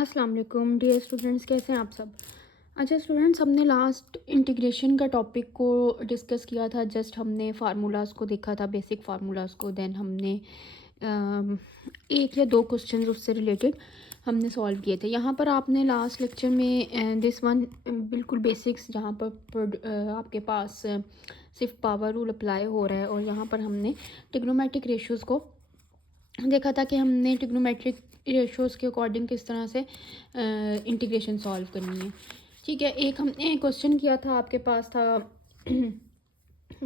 अस्सलाम वालेकुम dear students, कैसे हैं आप सब। अच्छा स्टूडेंट्स, हमने लास्ट इंटीग्रेशन का टॉपिक को डिस्कस किया था। जस्ट हमने फार्मूलाज़ को देखा था, बेसिक फार्मूलाज़ को। देन हमने एक या दो क्वेश्चंस उससे रिलेटेड हमने सॉल्व किए थे। यहाँ पर आपने लास्ट लेक्चर में दिस वन बिल्कुल बेसिक्स, जहाँ पर आपके पास सिर्फ पावर रूल अप्लाई हो रहा है, और यहाँ पर हमने ट्रिग्नोमेट्रिक रेशियोज़ को देखा था कि हमने ट्रिग्नोमेट्रिक रेशियोज़ के अकॉर्डिंग किस तरह से इंटीग्रेशन सॉल्व करनी है। ठीक है, एक हमने क्वेश्चन किया था, आपके पास था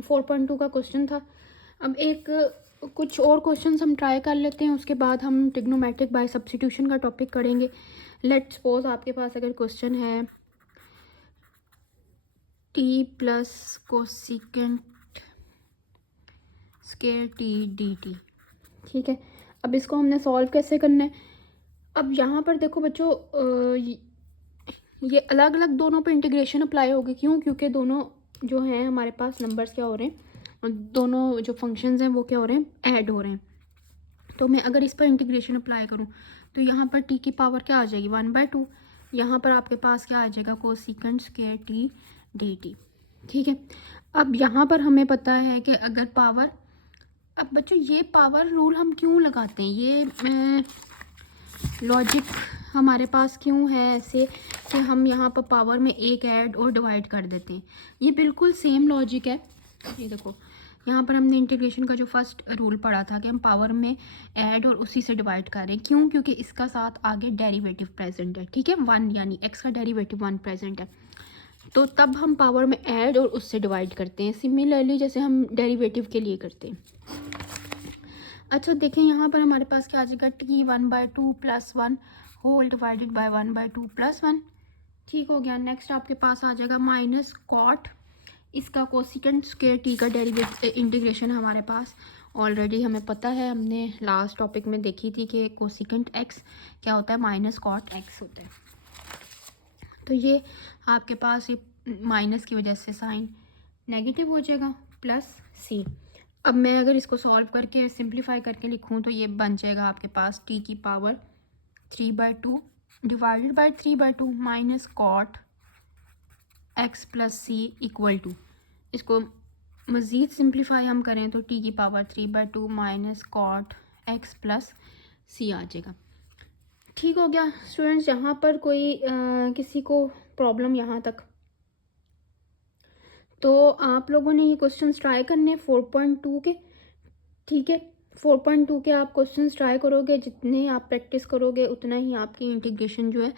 4.2 का क्वेश्चन था। अब एक कुछ और क्वेश्चंस हम ट्राई कर लेते हैं, उसके बाद हम ट्रिग्नोमेट्रिक बाय सब्स्टिट्यूशन का टॉपिक करेंगे। लेट सपोज आपके पास अगर क्वेश्चन है T plus cosecant square T D T. ठीक है, अब इसको हमने सॉल्व कैसे करना है। अब यहाँ पर देखो बच्चों, ये अलग अलग दोनों पे इंटीग्रेशन अप्लाई होगी। क्यों? क्योंकि दोनों जो हैं हमारे पास नंबर्स क्या हो रहे हैं, दोनों जो फंक्शंस हैं वो क्या हो रहे हैं, ऐड हो रहे हैं। तो मैं अगर इस पर इंटीग्रेशन अप्लाई करूँ तो यहाँ पर टी की पावर क्या आ जाएगी, 1/2। यहाँ पर आपके पास क्या आ जाएगा, cosecant square T D T. ठीक है, अब यहाँ पर हमें पता है कि अगर पावर, अब बच्चों ये पावर रूल हम क्यों लगाते हैं, ये लॉजिक हमारे पास क्यों है ऐसे कि हम यहाँ पर पावर में एक ऐड और डिवाइड कर देते हैं। ये बिल्कुल सेम लॉजिक है। ये देखो, यहाँ पर हमने इंटीग्रेशन का जो फर्स्ट रूल पढ़ा था कि हम पावर में ऐड और उसी से डिवाइड कर रहे हैं। क्यों? क्योंकि इसका साथ आगे डेरिवेटिव प्रेजेंट है। ठीक है, 1 यानी x का डेरिवेटिव 1 प्रेजेंट है, तो तब हम पावर में ऐड और उससे डिवाइड करते हैं, सिमिलरली जैसे हम डेरिवेटिव के लिए करते हैं। अच्छा देखें, यहाँ पर हमारे पास क्या आ जाएगा, t 1/2 plus 1 whole divided by 1/2 plus 1। ठीक हो गया। नेक्स्ट आपके पास आ जाएगा माइनस कॉट, इसका कोसिकेंट स्क्वायर टी का डेरिवेटिव इंटीग्रेशन हमारे पास ऑलरेडी हमें पता है, हमने लास्ट टॉपिक में देखी थी कि कोसिकेंट एक्स क्या होता है, माइनस कॉट एक्स होता है। तो ये आपके पास ये माइनस की वजह से साइन नेगेटिव हो जाएगा, प्लस सी। अब मैं अगर इसको सॉल्व करके सिंप्लीफाई करके लिखूं तो ये बन जाएगा आपके पास टी की power 3/2 divided by 3/2 minus cot x plus C equal to, इसको मज़ीद सिंप्लीफाई हम करें तो टी की power 3/2 minus cot x plus C आ जाएगा। ठीक हो गया स्टूडेंट्स, यहाँ पर कोई किसी को प्रॉब्लम यहाँ तक? तो आप लोगों ने ये क्वेश्चंस ट्राई करने 4.2 के। ठीक है, 4.2 के आप क्वेश्चंस ट्राई करोगे, जितने आप प्रैक्टिस करोगे उतना ही आपकी इंटीग्रेशन जो है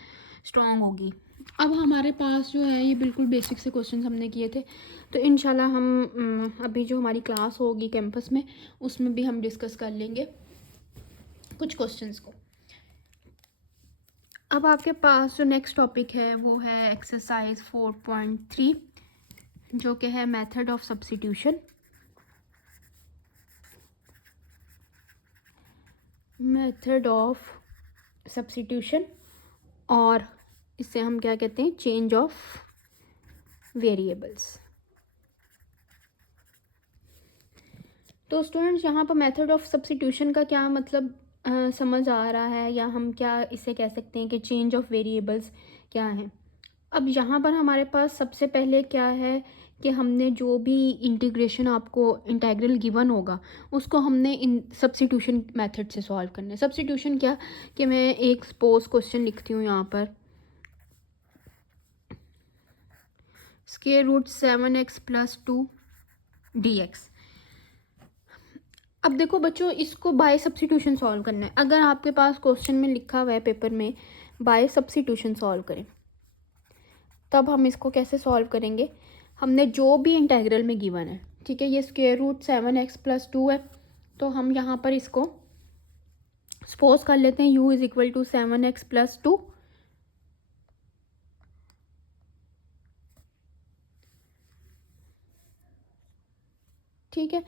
स्ट्रॉन्ग होगी। अब हमारे पास जो है ये बिल्कुल बेसिक से क्वेश्चंस हमने किए थे, तो इंशाल्लाह हम अभी जो हमारी क्लास होगी कैंपस में उसमें भी हम डिस्कस कर लेंगे कुछ क्वेश्चंस को। अब आपके पास जो नेक्स्ट टॉपिक है वो है एक्सरसाइज 4.3, जो कि है method of substitution. Method of substitution, और इसे हम क्या कहते हैं, चेंज ऑफ वेरिएबल्स। तो स्टूडेंट्स, यहाँ पर मेथड ऑफ सब्स्टिट्यूशन का क्या मतलब समझ आ रहा है, या हम क्या इसे कह सकते हैं कि चेंज ऑफ वेरिएबल्स क्या है। अब यहाँ पर हमारे पास सबसे पहले क्या है कि हमने जो भी इंटीग्रेशन आपको इंटेग्रल गिवन होगा उसको हमने इन सब्स्टिट्यूशन मेथड से सॉल्व करना है। सब्स्टिट्यूशन क्या कि मैं एक सपोज क्वेश्चन लिखती हूँ यहाँ पर, square root 7x plus 2 dx। अब देखो बच्चों, इसको बाय सब्स्टिट्यूशन सॉल्व करना है। अगर आपके पास क्वेश्चन में लिखा हुआ है पेपर में बाय सब्स्टिट्यूशन सॉल्व करें, तब हम इसको कैसे सॉल्व करेंगे, हमने जो भी इंटेग्रल में गिवन है, ठीक है, ये स्क्वायर रूट 7x प्लस 2 है, तो हम यहाँ पर इसको सपोज कर लेते हैं u is equal to 7x plus 2। ठीक है,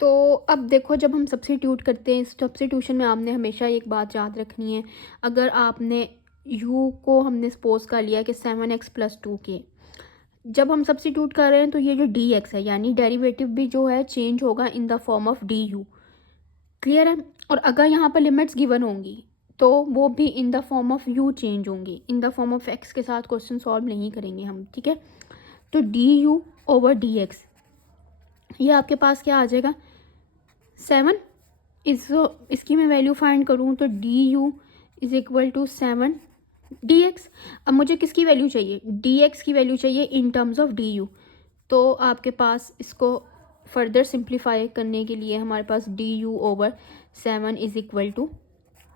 तो अब देखो, जब हम सब्स्टिट्यूट करते हैं, सब्स्टिट्यूशन में आपने हमेशा एक बात याद रखनी है। अगर आपने u को हमने सपोज कर लिया कि 7x प्लस 2 के, जब हम सब्स्टिट्यूट कर रहे हैं तो ये जो dx है यानी डेरिवेटिव भी जो है चेंज होगा इन the form of du। Clear है? और अगर यहाँ पर लिमिट्स गिवन होंगी तो वो भी in the form of U change होंगी, in the form of X के साथ क्वेश्चन सॉल्व नहीं करेंगे हम, ठीक है। तो D you over D x, ये आपके पास क्या आ जाएगा 7। इसकी मैं वैल्यू फाइंड करूँ तो D you is equal to 7 d x. अब मुझे किसकी वैल्यू चाहिए, डी एक्स की वैल्यू चाहिए इन टर्म्स ऑफ डी यू। तो आपके पास इसको फर्दर सिंप्लीफाई करने के लिए हमारे पास D you over 7 is equal to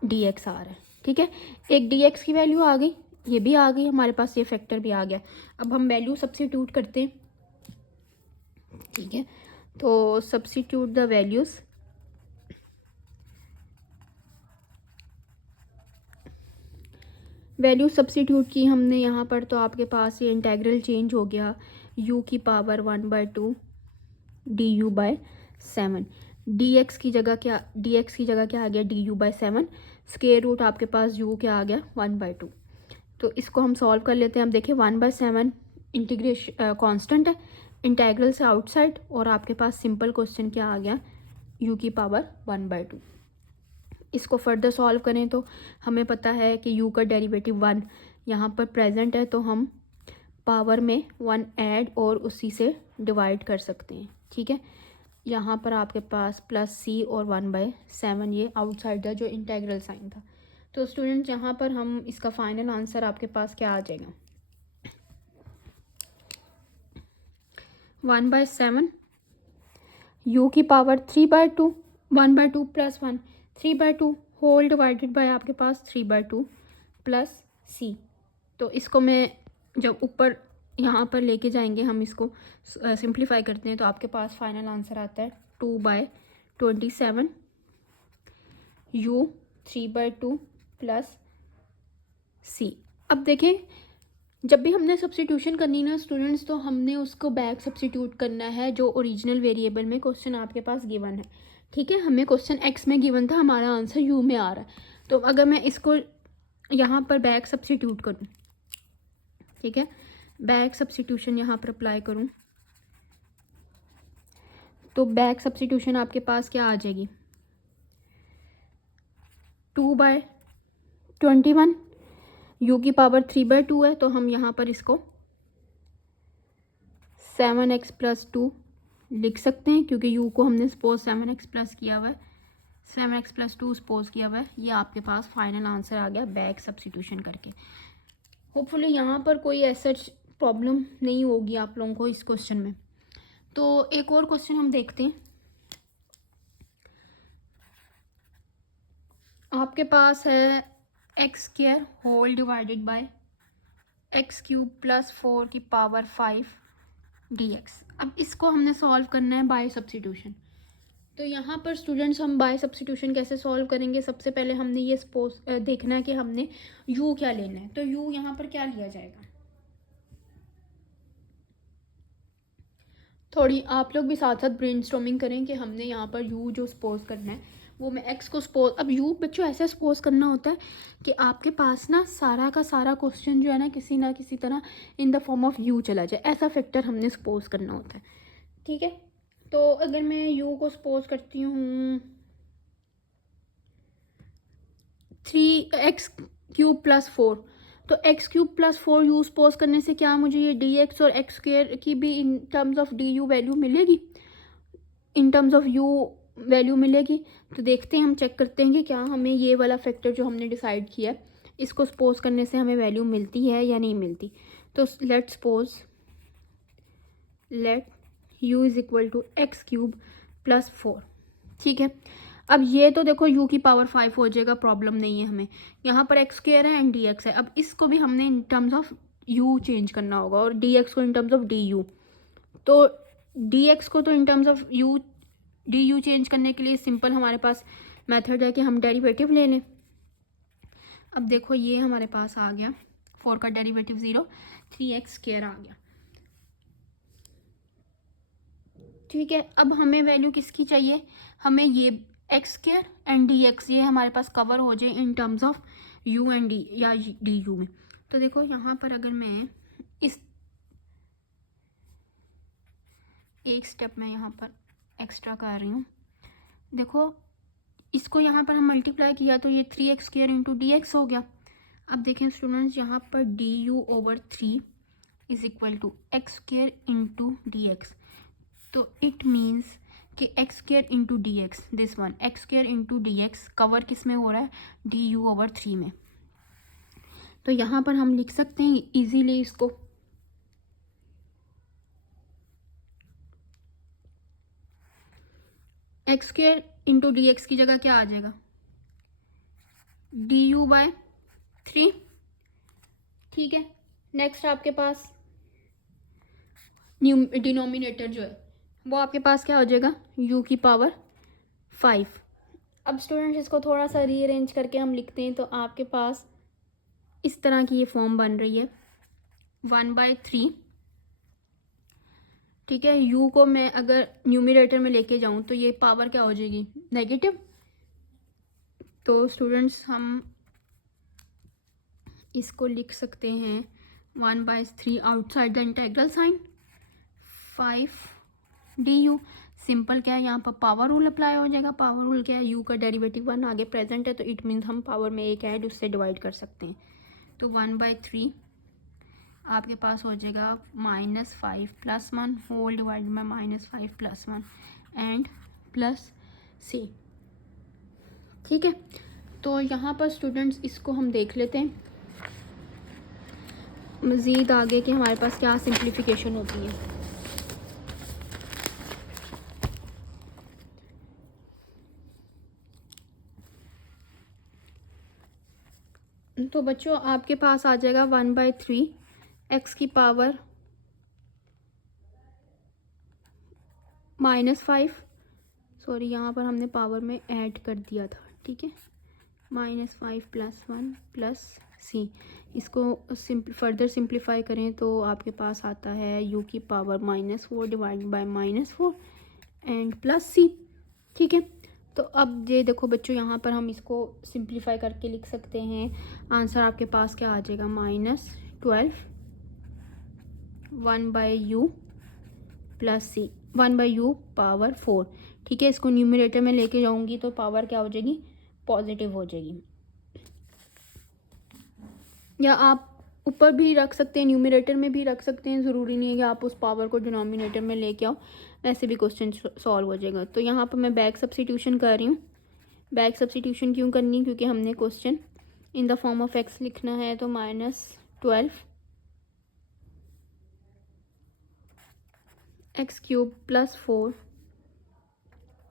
D X आ रहा है, ठीक है। एक डी एक्स की वैल्यू आ गई, ये भी आ गई हमारे पास, ये फैक्टर भी आ गया। अब हम वैल्यू सब्स्टिट्यूट करते हैं, ठीक है। तो substitute the values, value substitute की हमने यहाँ पर, तो आपके पास ये इंटेग्रल चेंज हो गया u की power 1/2 d u by 7। D x की जगह क्या आ गया d u by 7, square root आपके पास u क्या आ गया 1/2। तो इसको हम सॉल्व कर लेते हैं। अब देखिए 1/7 इंटीग्रेशन कांस्टेंट है, इंटेग्रल से आउटसाइड, और आपके पास सिंपल क्वेश्चन क्या आ गया u की पावर 1/2। इसको फर्दर सॉल्व करें तो हमें पता है कि u का डेरिवेटिव 1 यहाँ पर प्रेजेंट है, तो हम पावर में 1 ऐड और उसी से डिवाइड कर सकते हैं, ठीक है। यहाँ पर आपके पास प्लस c और 1/7, ये आउटसाइड का जो इंटेग्रल साइन था। तो स्टूडेंट यहाँ पर हम इसका फाइनल आंसर आपके पास क्या आ जाएगा 1/7 u की power 3/2, 1/2 plus 1 3/2 whole divided by आपके पास 3/2 प्लस c। तो इसको मैं जब ऊपर यहाँ पर लेके जाएंगे, हम इसको सिंप्लीफाई करते हैं, तो आपके पास फाइनल आंसर आता है 2/27 u 3/2 प्लस c। अब देखें, जब भी हमने सब्स्टिट्यूशन करनी ना स्टूडेंट्स, तो हमने उसको बैक सब्स्टिट्यूट करना है जो ओरिजिनल वेरिएबल में क्वेश्चन आपके पास गिवन है, ठीक है। हमें क्वेश्चन x में गिवन था, हमारा आंसर u में आ रहा है। तो अगर मैं इसको यहाँ पर बैक सब्स्टिट्यूट करूँ, ठीक है, बैक सब्स्टिट्यूशन यहाँ पर अप्लाई करूँ, तो बैक सब्स्टिट्यूशन आपके पास क्या आ जाएगी 2/21, u की पावर 3/2 है, तो हम यहाँ पर इसको 7x प्लस 2 लिख सकते हैं, क्योंकि u को हमने सपोज 7x प्लस किया हुआ है, 7x प्लस 2 सपोज किया हुआ है। ये आपके पास फाइनल आंसर आ गया बैक सब्स्टिट्यूशन करके। होपफुली यहाँ पर कोई ऐसा प्रॉब्लम नहीं होगी आप लोगों को इस क्वेश्चन में। तो एक और क्वेश्चन हम देखते हैं। आपके पास है x² whole divided bye x³ plus 4 की पावर 5 dx। अब इसको हमने सॉल्व करना है बाय सब्स्टिट्यूशन। तो यहाँ पर स्टूडेंट्स हम बाय सब्स्टिट्यूशन कैसे सॉल्व करेंगे, सबसे पहले हमने ये सपोज देखना है कि हमने u क्या लेना है। तो u यहाँ पर क्या लिया जाएगा, थोड़ी आप लोग भी साथ साथ ब्रेनस्टॉर्मिंग करें कि हमने यहाँ पर u जो सपोज करना है वो मैं x को सपोज, अब u बच्चों ऐसा सपोज करना होता है कि आपके पास ना सारा का सारा क्वेश्चन जो है ना किसी तरह इन द फॉर्म ऑफ u चला जाए, ऐसा फैक्टर हमने सपोज करना होता है, ठीक है। तो अगर मैं u को सपोज करती हूँ 3x³ प्लस 4, तो x³ प्लस 4 यू सपोज करने से क्या मुझे ये dx और x² की भी in terms of du value मिलेगी, in terms of u value मिलेगी। तो देखते हैं, हम चेक करते हैं कि क्या हमें ये वाला फैक्टर जो हमने डिसाइड किया है इसको सपोज करने से हमें वैल्यू मिलती है या नहीं मिलती। तो let suppose let u is equal to x³ plus 4, ठीक है। अब ये तो देखो u की पावर 5 हो जाएगा, प्रॉब्लम नहीं है हमें। यहाँ पर x² है एंड dx है। अब इसको भी हमने इन टर्म्स ऑफ u चेंज करना होगा और dx को इन टर्म्स ऑफ du। तो dx को तो इन terms of u du change करने के लिए सिंपल हमारे पास मेथड है कि हम डेरिवेटिव ले लें। अब देखो ये हमारे पास आ गया 4 का डेरिवेटिव 0, 3x² आ गया, ठीक है। अब हमें वैल्यू किसकी चाहिए, हमें ये x² एंड dx ये हमारे पास कवर हो जाए इन terms of u and d या du में। तो देखो यहाँ पर अगर मैं इस एक स्टेप में यहाँ पर एक्स्ट्रा कर रही हूँ, देखो इसको यहाँ पर हम मल्टीप्लाई किया तो ये 3x² इंटू dx हो गया। अब देखें स्टूडेंट्स, यहाँ पर du/3 is equal to x² into dx। तो इट मीन्स कि x² into dx, this one x² into dx cover किस में हो रहा है, du/3 में। तो यहाँ पर हम लिख सकते हैं इजीली इसको, x² इंटू dx की जगह क्या आ जाएगा, du/3। ठीक है, नेक्स्ट आपके पास डिनोमिनेटर जो है वो आपके पास क्या हो जाएगा, u⁵। अब स्टूडेंट्स इसको थोड़ा सा रीअरेंज करके हम लिखते हैं तो आपके पास इस तरह की ये फॉर्म बन रही है 1/3। ठीक है, u को मैं अगर न्यूमरेटर में लेके जाऊं तो ये पावर क्या हो जाएगी, नेगेटिव। तो स्टूडेंट्स हम इसको लिख सकते हैं 1/3 outside the integral sign 5 du। Simple क्या है, यहाँ पर पावर रूल अप्लाई हो जाएगा। पावर रूल क्या है, u का डेरिवेटिव 1 आगे प्रेजेंट है तो इट मीन्स हम पावर में एक ऐड उससे डिवाइड कर सकते हैं। तो 1/3 आपके पास हो जाएगा -5 + 1 होल डिवाइड में -5 + 1 एंड प्लस c। ठीक है, तो यहाँ पर स्टूडेंट्स इसको हम देख लेते हैं मज़ीद आगे कि हमारे पास क्या सिंप्लीफिकेशन होती है। तो बच्चों आपके पास आ जाएगा 1/3 x की पावर -5, सॉरी यहाँ पर हमने पावर में ऐड कर दिया था। ठीक है, -5 + 1 प्लस c। इसको फर्दर सिंप्लीफाई करें तो आपके पास आता है u⁴ divide by -4 and plus c। ठीक है, तो अब ये देखो बच्चों, यहाँ पर हम इसको सिंप्लीफाई करके लिख सकते हैं। आंसर आपके पास क्या आ जाएगा, -12 1/u प्लस c 1/u⁴। ठीक है, इसको न्यूमरेटर में लेके जाऊंगी तो पावर क्या हो जाएगी, पॉजिटिव हो जाएगी। या आप ऊपर भी रख सकते हैं, न्यूमरेटर में भी रख सकते हैं, ज़रूरी नहीं है कि आप उस पावर को डिनोमिनेटर में लेके आओ, ऐसे भी क्वेश्चन सॉल्व हो जाएगा। तो यहाँ पर मैं बैक सब्स्टिट्यूशन कर रही हूँ। बैक सब्स्टिट्यूशन क्यों करनी, क्योंकि हमने question in the form of x लिखना है। तो -12 x³ + 4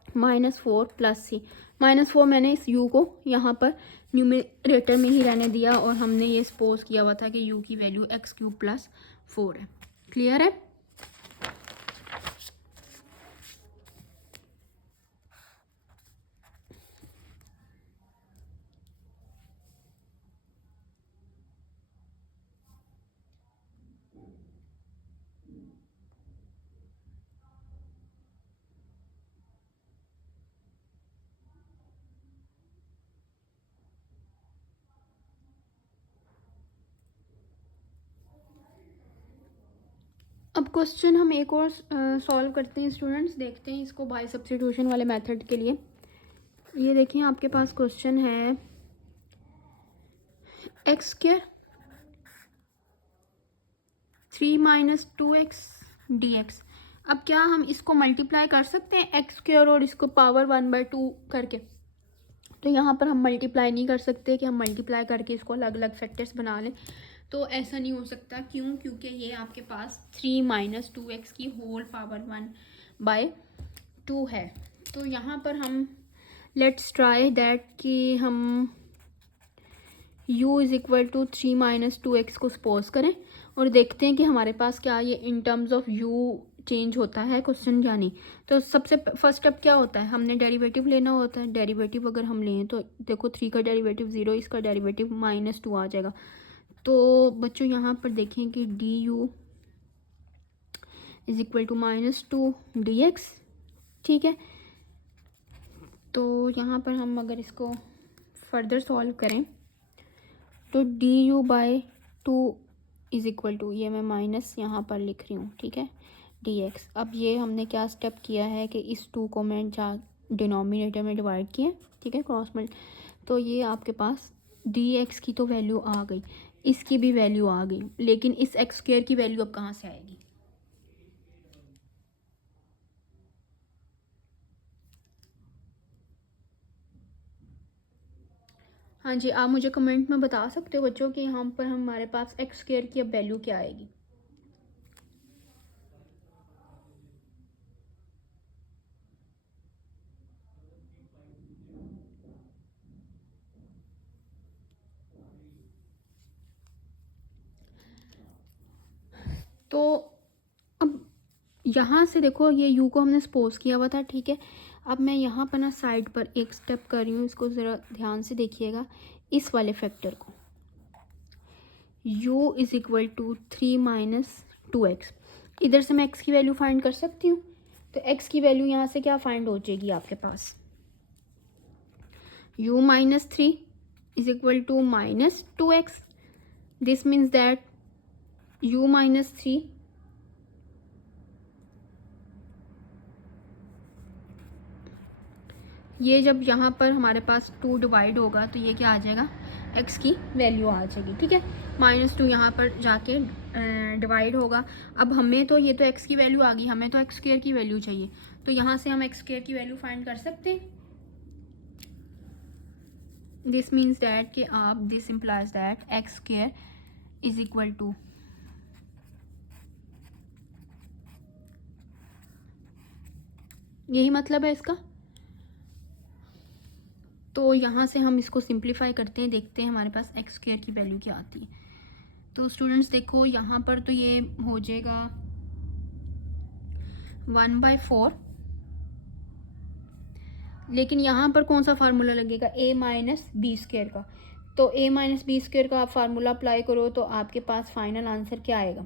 -4 प्लस c। -4 मैंने इस u को यहाँ पर न्यूमरेटर में ही रहने दिया और हमने ये सपोज किया हुआ था कि u की वैल्यू x³ + 4 है। क्लियर है। अब क्वेश्चन हम एक और सॉल्व करते हैं स्टूडेंट्स, देखते हैं इसको बाय सब्स्टिट्यूशन वाले मेथड के लिए। ये देखिए आपके पास क्वेश्चन है x² 3 - 2x dx। अब क्या हम इसको मल्टीप्लाई कर सकते हैं x² और इसको पावर 1/2 करके। तो यहाँ पर हम मल्टीप्लाई नहीं कर सकते कि हम मल्टीप्लाई करके इसको अलग अलग फैक्टर्स बना लें, तो ऐसा नहीं हो सकता। क्यों, क्योंकि ये आपके पास 3 - 2x की होल पावर 1/2 है। तो यहाँ पर हम लेट्स ट्राई दैट कि हम u = 3 - 2x को सपोज करें और देखते हैं कि हमारे पास क्या ये इन टर्म्स ऑफ u चेंज होता है क्वेश्चन या नहीं। तो सबसे फर्स्ट स्टेप क्या होता है, हमने डेरिवेटिव लेना होता है। डेरिवेटिव अगर हम लें तो देखो 3 का डेरिवेटिव 0, इसका डेरिवेटिव -2 आ जाएगा। तो बच्चों यहाँ पर देखें कि du = -2 dx। ठीक है, तो यहाँ पर हम अगर इसको फर्दर सॉल्व करें तो du/2 = ये मैं माइनस यहाँ पर लिख रही हूँ। ठीक है, dx। अब ये हमने क्या स्टेप किया है कि इस 2 को मैं डिनोमिनेटर में डिवाइड किया ठीक है, क्रॉस मल्टी। तो ये आपके पास डी एक्स की तो वैल्यू आ गई, इसकी भी वैल्यू आ गई, लेकिन इस एक्स स्क्वायर की वैल्यू अब कहाँ से आएगी? हाँ जी, आप मुझे कमेंट में बता सकते हो बच्चों कि यहाँ पर हमारे पास एक्स स्क्वायर की अब वैल्यू क्या आएगी? तो अब यहाँ से देखो, ये u को हमने सपोज किया हुआ था, ठीक है। अब मैं यहाँ पर ना साइड पर एक स्टेप कर रही हूँ, इसको ज़रा ध्यान से देखिएगा, इस वाले फैक्टर को, u is equal to 3 minus 2x। इधर से मैं x की वैल्यू फाइंड कर सकती हूँ, तो x की वैल्यू यहाँ से क्या फाइंड हो जाएगी आपके पास? u minus 3 is equal to minus 2x। This means that u minus 3 ये जब यहाँ पर हमारे पास 2 डिवाइड होगा तो ये क्या आ जाएगा? x की वैल्यू आ जाएगी, ठीक है। -2 यहाँ पर जाके डिवाइड होगा। अब हमें तो ये तो x की वैल्यू आ गई, हमें तो एक्स स्क्वायर की वैल्यू चाहिए, तो यहाँ से हम एक्स स्क्वायर की वैल्यू फाइंड कर सकते हैं। दिस मीन्स दैट कि आप, this implies that x square is equal to, यही मतलब है इसका। तो यहाँ से हम इसको सिंप्लीफाई करते हैं, देखते हैं हमारे पास एक्स स्क्वायर की वैल्यू क्या आती है। तो स्टूडेंट्स देखो, यहाँ पर तो ये हो जाएगा 1/4, लेकिन यहाँ पर कौन सा फार्मूला लगेगा? a माइनस बी स्क्वायर का। तो a माइनस बी स्क्वायर का आप फार्मूला अप्लाई करो तो आपके पास फाइनल आंसर क्या आएगा?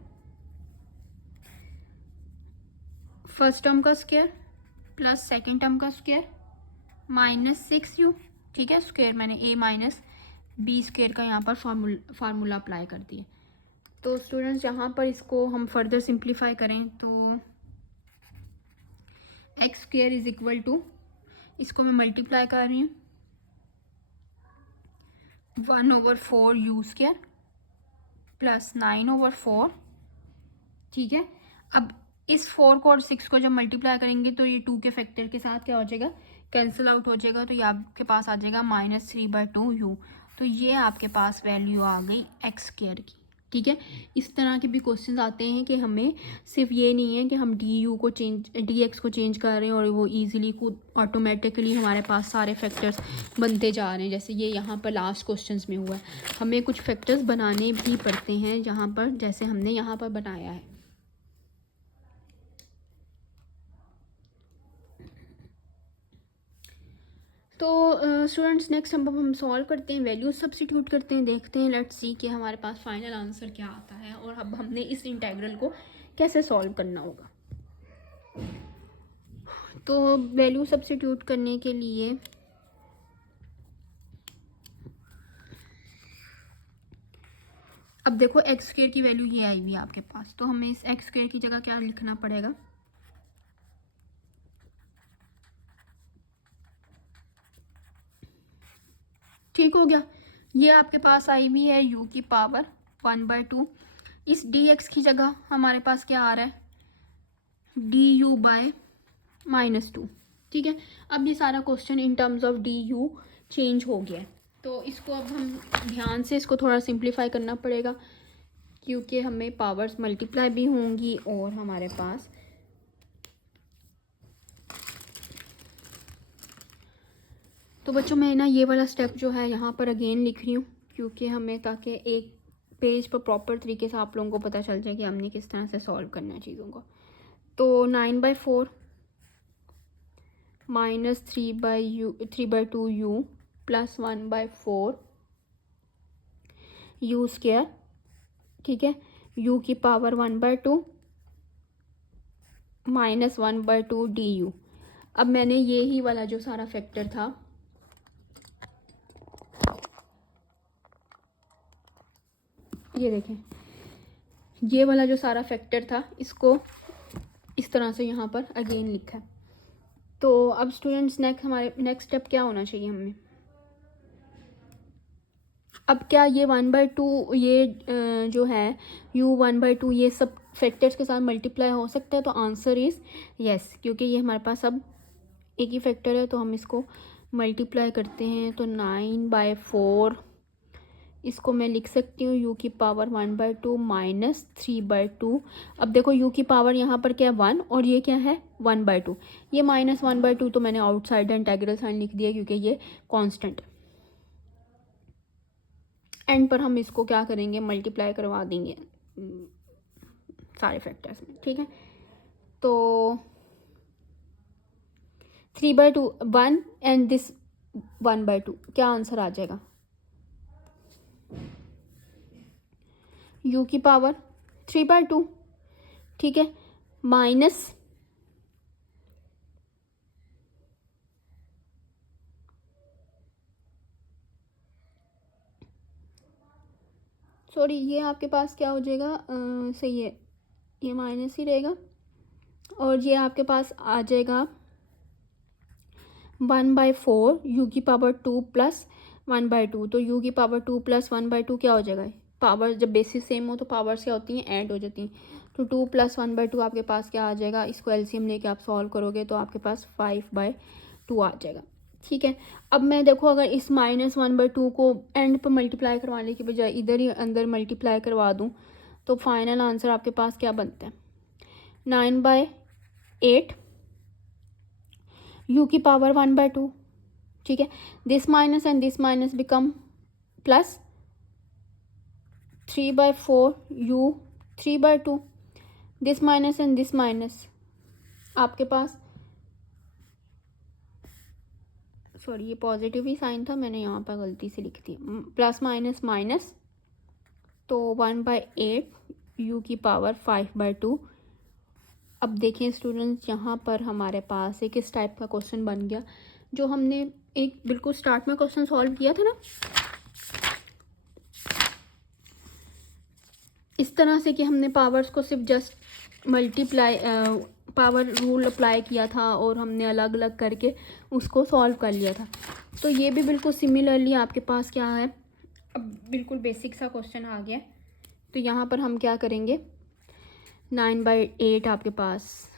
फर्स्ट टर्म का स्क्वायर प्लस सेकेंड टर्म का स्क्वायर माइनस 6u, ठीक है। स्क्वायर मैंने a माइनस बी स्क्वायर का यहाँ पर फार्मूला अप्लाई कर दिया। तो स्टूडेंट्स यहाँ पर इसको हम फर्दर सिंप्लीफाई करें तो x square is equal to, इसको मैं मल्टीप्लाई कर रही हूँ, 1/4 u स्क्वायर प्लस 9/4, ठीक है। अब इस 4 को और 6 को जब मल्टीप्लाई करेंगे तो ये 2 के फैक्टर के साथ क्या हो जाएगा? कैंसिल आउट हो जाएगा। तो ये आपके पास आ जाएगा -3/2u। तो ये आपके पास वैल्यू आ गई एक्स स्क्वायर की, ठीक है। इस तरह के भी क्वेश्चन आते हैं कि हमें सिर्फ ये नहीं है कि हम डी एक्स को चेंज कर रहे हैं और वो इजीली खुद ऑटोमेटिकली हमारे पास सारे फैक्टर्स बनते जा रहे हैं, जैसे ये यहाँ पर लास्ट क्वेश्चंस में हुआ है। हमें कुछ फैक्टर्स बनाने भी पड़ते हैं जहाँ पर, जैसे हमने यहाँ पर बनाया है। तो स्टूडेंट्स नेक्स्ट हम सॉल्व करते हैं, वैल्यूज सब्स्टिट्यूट करते हैं, देखते हैं, लेट्स सी कि हमारे पास फाइनल आंसर क्या आता है और अब हमने इस इंटीग्रल को कैसे सॉल्व करना होगा। तो वैल्यू सब्स्टिट्यूट करने के लिए अब देखो एक्स स्क्वायर की वैल्यू ये आई हुई है आपके पास, तो हमें इस एक्स स्क्वायर की जगह क्या लिखना पड़ेगा? ठीक हो गया। ये आपके पास आई हुई है u की पावर 1/2। इस dx की जगह हमारे पास क्या आ रहा है? du/-2, ठीक है। अब ये सारा question in terms of du change हो गया है, तो इसको अब हम ध्यान से इसको थोड़ा सिंप्लीफाई करना पड़ेगा, क्योंकि हमें पावर्स मल्टीप्लाई भी होंगी और हमारे पास तो बच्चों मैं ना ये वाला स्टेप जो है यहाँ पर अगेन लिख रही हूँ, क्योंकि हमें, ताकि एक पेज पर प्रॉपर तरीके से आप लोगों को पता चल जाए कि हमने किस तरह से सॉल्व करना है चीज़ों को। तो 9/4 minus 3/2u plus 1/4 u square, ठीक है। u की पावर 1/2 माइनस 1/2 du। अब मैंने ये ही वाला जो सारा फैक्टर था, ये देखें, ये वाला जो सारा फैक्टर था इसको इस तरह से यहाँ पर अगेन लिखा है। तो अब स्टूडेंट्स हमारे नेक्स्ट स्टेप क्या होना चाहिए हमें, अब क्या ये 1/2 ये जो है u 1/2 ये सब फैक्टर्स के साथ मल्टीप्लाई हो सकता है, तो आंसर इज़ यस, क्योंकि ये हमारे पास अब एक ही फैक्टर है। तो हम इसको मल्टीप्लाई करते हैं, तो 9/4 इसको मैं लिख सकती हूँ u की पावर 1/2 माइनस 3/2। अब देखो u की पावर यहाँ पर क्या है 1 और ये क्या है 1/2, ये माइनस 1/2 तो मैंने आउटसाइड इंटीग्रल साइन लिख दिया क्योंकि ये कांस्टेंट है। एंड पर हम इसको क्या करेंगे मल्टीप्लाई करवा देंगे सारे फैक्टर्स में, ठीक है। तो 3/2 1 एंड दिस 1/2 क्या आंसर आ जाएगा, u की पावर 3/2, ठीक है, माइनस सॉरी ये आपके पास क्या हो जाएगा, सही है ये माइनस ही रहेगा और ये आपके पास आ जाएगा 1/4 u की पावर 2 प्लस 1/2। तो u की पावर 2 प्लस 1/2 क्या हो जाएगा, पावर जब बेसिस सेम हो तो पावर्स क्या होती हैं ऐड हो जाती हैं। तो 2 प्लस 1/2 आपके पास क्या आ जाएगा, इसको एलसीएम लेके आप सॉल्व करोगे तो आपके पास 5/2 आ जाएगा, ठीक है। अब मैं देखो अगर इस माइनस 1/2 को एंड पर मल्टीप्लाई करवाने की बजाय इधर ही अंदर मल्टीप्लाई करवा दूँ तो फाइनल आंसर आपके पास क्या बनता है 9/8 u की पावर 1/2, ठीक है। This minus and this minus become plus 3/4 u 3/2, this minus and this minus आपके पास सॉरी ये पॉजिटिव ही साइन था, मैंने यहाँ पर गलती से लिख दी प्लस माइनस माइनस, तो 1/8 u की पावर 5/2। अब देखिए स्टूडेंट्स यहाँ पर हमारे पास एक इस टाइप का क्वेश्चन बन गया जो हमने एक बिल्कुल स्टार्ट में क्वेश्चन सॉल्व किया था ना, इस तरह से कि हमने पावर्स को सिर्फ just multiply power rule apply किया था और हमने अलग अलग करके उसको सॉल्व कर लिया था। तो ये भी बिल्कुल सिमिलरली आपके पास क्या है, अब बिल्कुल बेसिक सा क्वेश्चन आ गया। तो यहाँ पर हम क्या करेंगे 9/8 आपके पास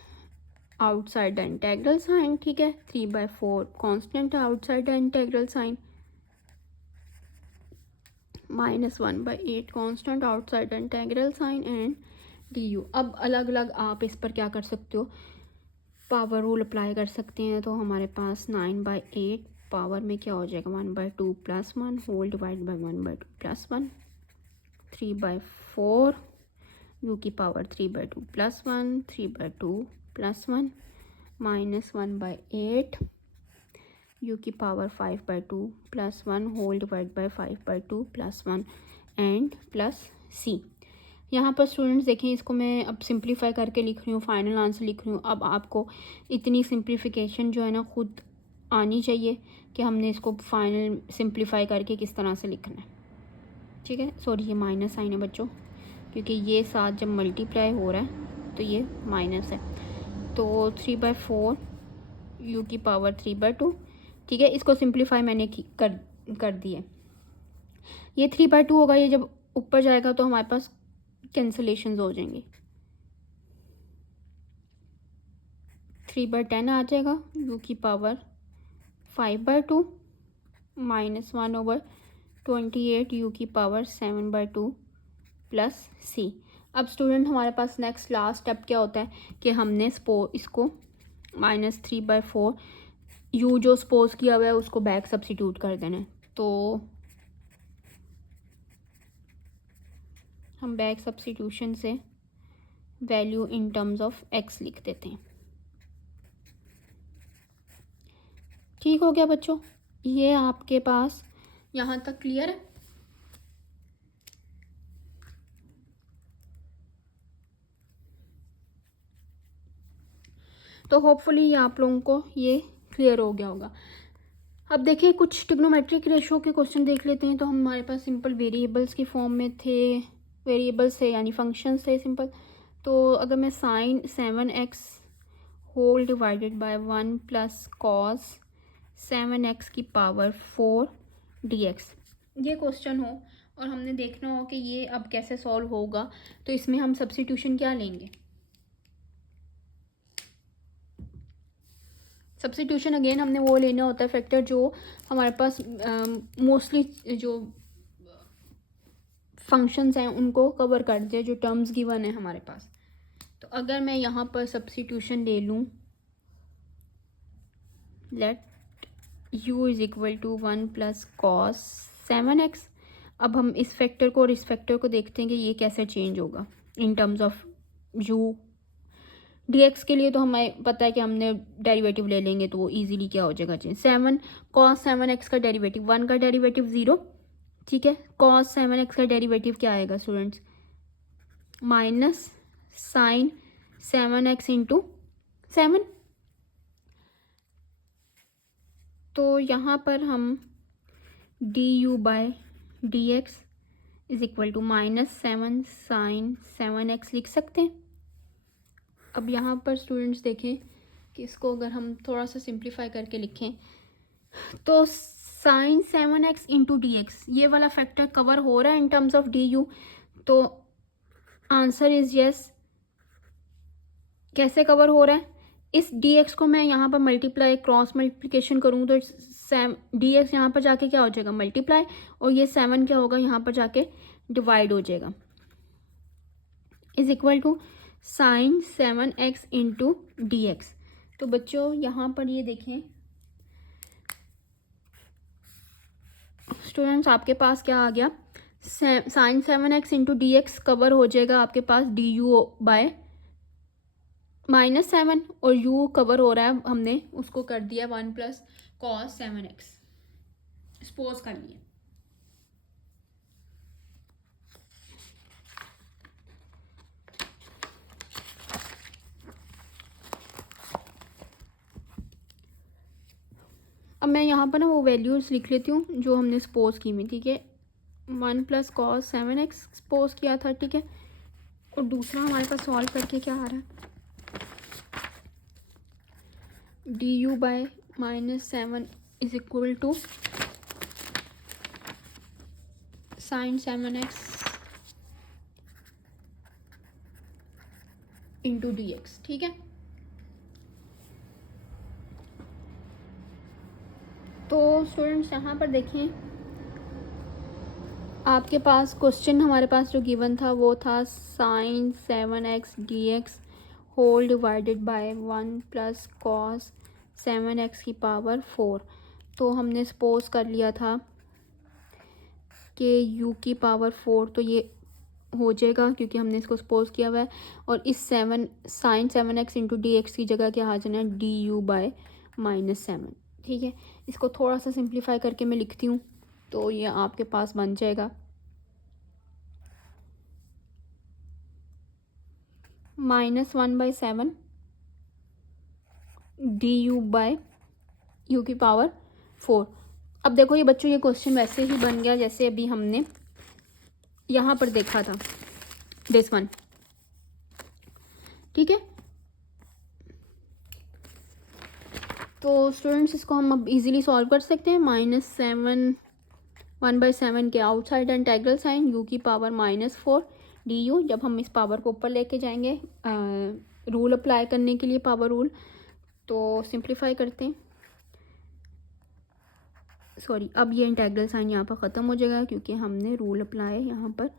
आउटसाइड द इंटीग्रल साइन, ठीक है, 3/4 constant outside the integral sign, minus 1/8 constant outside the integral sign and du। अब अलग अलग आप इस पर क्या कर सकते हो पावर रूल अप्लाई कर सकते हैं। तो हमारे पास 9/8 पावर में क्या हो जाएगा 1/2 plus 1 whole divide by 1/2 plus 1, 3/4 u की power 3/2 plus 1 3/2 plus 1 minus 1/8 u की power 5/2 plus 1 whole divide by 5/2 plus 1 and plus c। यहाँ पर स्टूडेंट्स देखें इसको मैं अब सिंप्लीफाई करके लिख रही हूँ, फाइनल आंसर लिख रही हूँ। अब आपको इतनी सिंप्लीफिकेशन जो है ना खुद आनी चाहिए कि हमने इसको फाइनल सिंप्लीफाई करके किस तरह से लिखना है, ठीक है। सॉरी ये माइनस साइन है बच्चों, क्योंकि ये साथ जब मल्टीप्लाई हो रहा है तो ये माइनस है। तो 3/4 u की पावर 3/2, ठीक है, इसको सिंप्लीफाई मैंने कर दिया। ये 3/2 होगा, ये जब ऊपर जाएगा तो हमारे पास कैंसलेशन हो जाएंगे, 3/10 आ जाएगा u की पावर 5/2 माइनस 1/28 u की पावर 7/2 प्लस c। अब स्टूडेंट हमारे पास नेक्स्ट लास्ट स्टेप क्या होता है कि हमने इसको माइनस 3/4 u जो सपोज किया हुआ है उसको बैक सब्सिट्यूट कर देना है। तो हम बैक सब्सिट्यूशन से value in terms of x लिख देते हैं। ठीक हो गया बच्चों, ये आपके पास यहाँ तक क्लियर है। तो होपफुली ये आप लोगों को ये क्लियर हो गया होगा। अब देखिए कुछ ट्रिग्नोमेट्रिक रेशो के क्वेश्चन देख लेते हैं। तो हमारे पास सिंपल वेरिएबल्स की फॉर्म में थे, वेरिएबल्स थे यानी फंक्शंस थे सिंपल। तो अगर मैं sine 7x whole divided by 1 plus cos 7x की पावर 4 dx। ये क्वेश्चन हो और हमने देखना हो कि ये अब कैसे सॉल्व होगा, तो इसमें हम सब्स्टिट्यूशन क्या लेंगे। सब्स्टिट्यूशन अगेन हमने वो लेना होता है फैक्टर जो हमारे पास मोस्टली जो फंक्शंस हैं उनको कवर कर दे, जो टर्म्स गिवन है हमारे पास। तो अगर मैं यहाँ पर सब्स्टिट्यूशन ले लूँ, let u is equal to 1 plus cos 7x। अब हम इस फैक्टर को और इस फैक्टर को देखते हैं कि ये कैसे चेंज होगा इन टर्म्स ऑफ u dx। के लिए तो हमें पता है कि हमने डेरिवेटिव ले लेंगे तो वो इजीली क्या हो जाएगा चेंज। 7 cos 7x का डेरिवेटिव 1 का डेरिवेटिव 0, ठीक है। cos 7x का डेरिवेटिव क्या आएगा students, minus sign 7x into 7। तो यहाँ पर हम du by d x is equal to minus 7 sine 7x लिख सकते हैं। अब यहाँ पर स्टूडेंट्स देखें कि इसको अगर हम थोड़ा सा सिंप्लीफाई करके लिखें तो sign 7x into d x, ये वाला फैक्टर कवर हो रहा है इन टर्म्स ऑफ डी यू। तो आंसर इज़ यस। कैसे कवर हो रहा है, इस डी एक्स को मैं यहाँ पर मल्टीप्लाई क्रॉस मल्टीप्लिकेशन करूँ तो डी एक्स यहाँ पर जाके क्या हो जाएगा मल्टीप्लाई, और ये 7 क्या होगा यहाँ पर जाके डिवाइड हो जाएगा, is equal to sine 7x into d x. तो बच्चों यहाँ पर ये देखें स्टूडेंट्स, आपके पास क्या आ गया, sine 7x into d x cover हो जाएगा आपके पास डी यू बाय -7, और u कवर हो रहा है, हमने उसको कर दिया 1 प्लस कॉस 7x सपोज कर लिया। अब मैं यहाँ पर ना वो वैल्यूज़ लिख लेती हूँ जो हमने सपोज की हुई, ठीक है। 1 प्लस कॉस 7x सपोज किया था, ठीक है। और दूसरा हमारे पास सॉल्व करके क्या आ रहा है, d u by -7 is equal to sine 7x into d x, ठीक है। तो स्टूडेंट्स यहाँ पर देखिए आपके पास क्वेश्चन हमारे पास जो गिवन था वो था sine 7x d x whole divided by 1 plus cos 7x की पावर 4। तो हमने सपोज कर लिया था कि u की पावर 4, तो ये हो जाएगा क्योंकि हमने इसको सपोज किया हुआ है। और इस sign 7x into d x की जगह क्या आ जाना है, डी यू बाय -7, ठीक है। इसको थोड़ा सा सिंप्लीफाई करके मैं लिखती हूँ तो ये आपके पास बन जाएगा -1/7 डी यू बाय यू की पावर 4। अब देखो ये बच्चों, ये क्वेश्चन वैसे ही बन गया जैसे अभी हमने यहाँ पर देखा था, दिस वन, ठीक है। तो स्टूडेंट्स इसको हम अब इजीली सॉल्व कर सकते हैं। -7 1/7 के आउटसाइड इंटीग्रल साइन u की पावर -4 डी यू। जब हम इस पावर को ऊपर लेके जाएंगे रूल अप्लाई करने के लिए, पावर रूल, तो सिंप्लीफाई करते हैं। सॉरी, अब ये इंटीग्रल साइन यहाँ पर ख़त्म हो जाएगा क्योंकि हमने रूल अप्लाई यहाँ पर।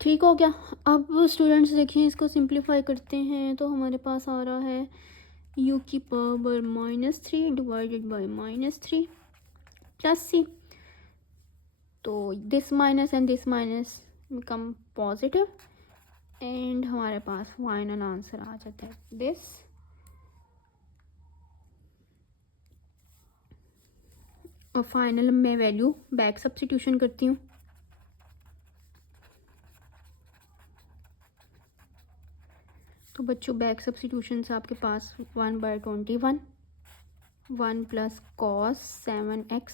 ठीक हो गया। अब स्टूडेंट्स देखिए इसको सिंप्लीफाई करते हैं तो हमारे पास आ रहा है u की power -3 divided by -3 plus c। तो this minus and this minus become positive and हमारे पास फाइनल आंसर आ जाता है दिस। और फाइनल मैं वैल्यू बैक सब्स्टिट्यूशन करती हूँ। तो बच्चों बैक सब्स्टिट्यूशन से आपके पास 1/21 1 प्लस कॉस 7x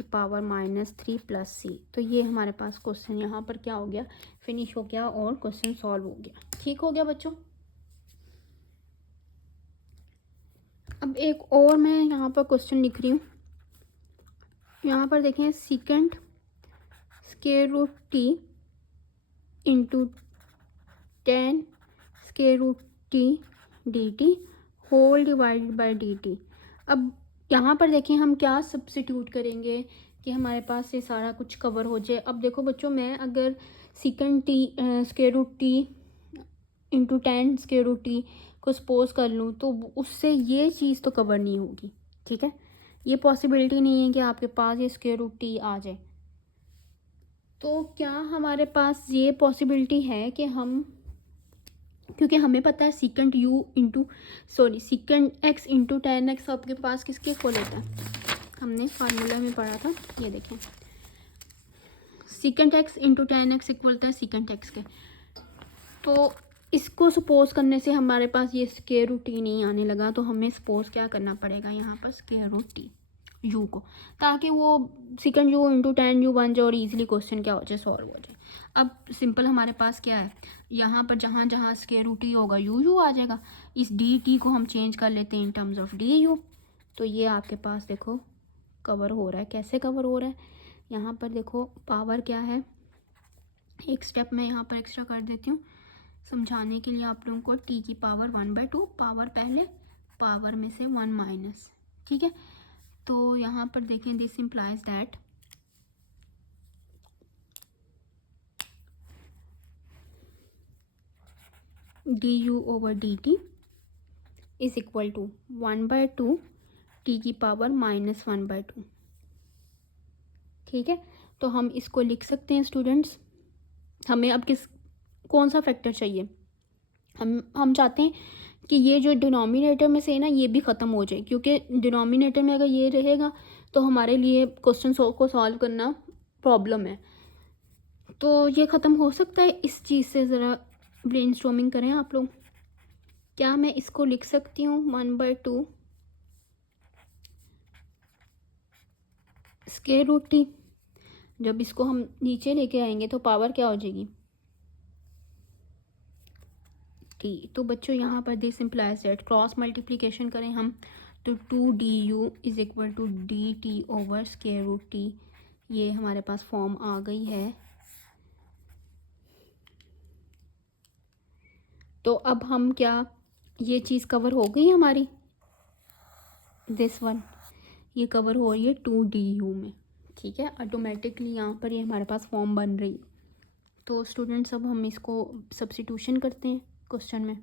की पावर -3 प्लस सी। तो ये हमारे पास क्वेश्चन यहाँ पर क्या हो गया, फिनिश हो गया और क्वेश्चन सॉल्व हो गया। ठीक हो गया बच्चों। अब एक और मैं यहाँ पर क्वेश्चन लिख रही हूँ। यहाँ पर देखें, second square root t into 10 square root t D t whole divided by d t. अब यहाँ पर देखें हम क्या सब्स्टिट्यूट करेंगे कि हमारे पास ये सारा कुछ कवर हो जाए। अब देखो बच्चों, मैं अगर second t square root t into 10 square root t को सपोज कर लूँ तो उससे ये चीज़ तो कवर नहीं होगी। ठीक है, ये पॉसिबिलिटी नहीं है कि आपके पास ये स्क्वायर रूट टी आ जाए। तो क्या हमारे पास ये पॉसिबिलिटी है कि हम, क्योंकि हमें पता है सेकंड एक्स इंटू 10x आपके पास किसके इक्वल होता है, हमने फार्मूला में पढ़ा था, ये देखें second x into 10x equal होता है सेकंड एक्स के। तो इसको सपोज करने से हमारे पास ये स्क्वायर रूट टी नहीं आने लगा, तो हमें सपोज क्या करना पड़ेगा यहाँ पर स्क्वायर रूट टी यू को, ताकि वो सेकंड यू इंटू 10u बन जाए और इजीली क्वेश्चन क्या हो जाए, सॉल्व हो जाए। अब सिंपल हमारे पास क्या है, यहाँ पर जहाँ जहाँ स्क्वायर रूट टी होगा यू आ जाएगा। इस डी टी को हम चेंज कर लेते हैं इन टर्म्स ऑफ डी यू। तो ये आपके पास देखो कवर हो रहा है। कैसे कवर हो रहा है, यहाँ पर देखो पावर क्या है, एक स्टेप मैं यहाँ पर एक्स्ट्रा कर देती हूँ समझाने के लिए आप लोगों को। टी की पावर 1/2, पावर पहले, पावर में से 1 माइनस। ठीक है, तो यहाँ पर देखें, this implies that d you over d t is equal to 1/2 t की पावर -1/2। ठीक है, तो हम इसको लिख सकते हैं स्टूडेंट्स। हमें अब कौन सा फैक्टर चाहिए, हम चाहते हैं कि ये जो डिनोमिनेटर में से है ना, ये भी ख़त्म हो जाए, क्योंकि डिनोमिनेटर में अगर ये रहेगा तो हमारे लिए क्वेश्चन को सॉल्व करना प्रॉब्लम है। तो ये ख़त्म हो सकता है इस चीज़ से, ज़रा ब्रेनस्टॉर्मिंग करें आप लोग। क्या मैं इसको लिख सकती हूँ 1/2 स्क्वायर रूट टी। जब इसको हम नीचे लेके आएंगे तो पावर क्या हो जाएगी, टी। तो बच्चों यहाँ पर this implies that, cross multiplication करें हम तो 2du is equal to d t over square root t. ये हमारे पास फॉर्म आ गई है। तो अब हम क्या, ये चीज़ कवर हो गई हमारी, दिस वन ये कवर हो रही है 2du में। ठीक है, ऑटोमेटिकली यहाँ पर ये हमारे पास फॉर्म बन रही। तो स्टूडेंट्स अब हम इसको सब्स्टिट्यूशन करते हैं क्वेश्चन में।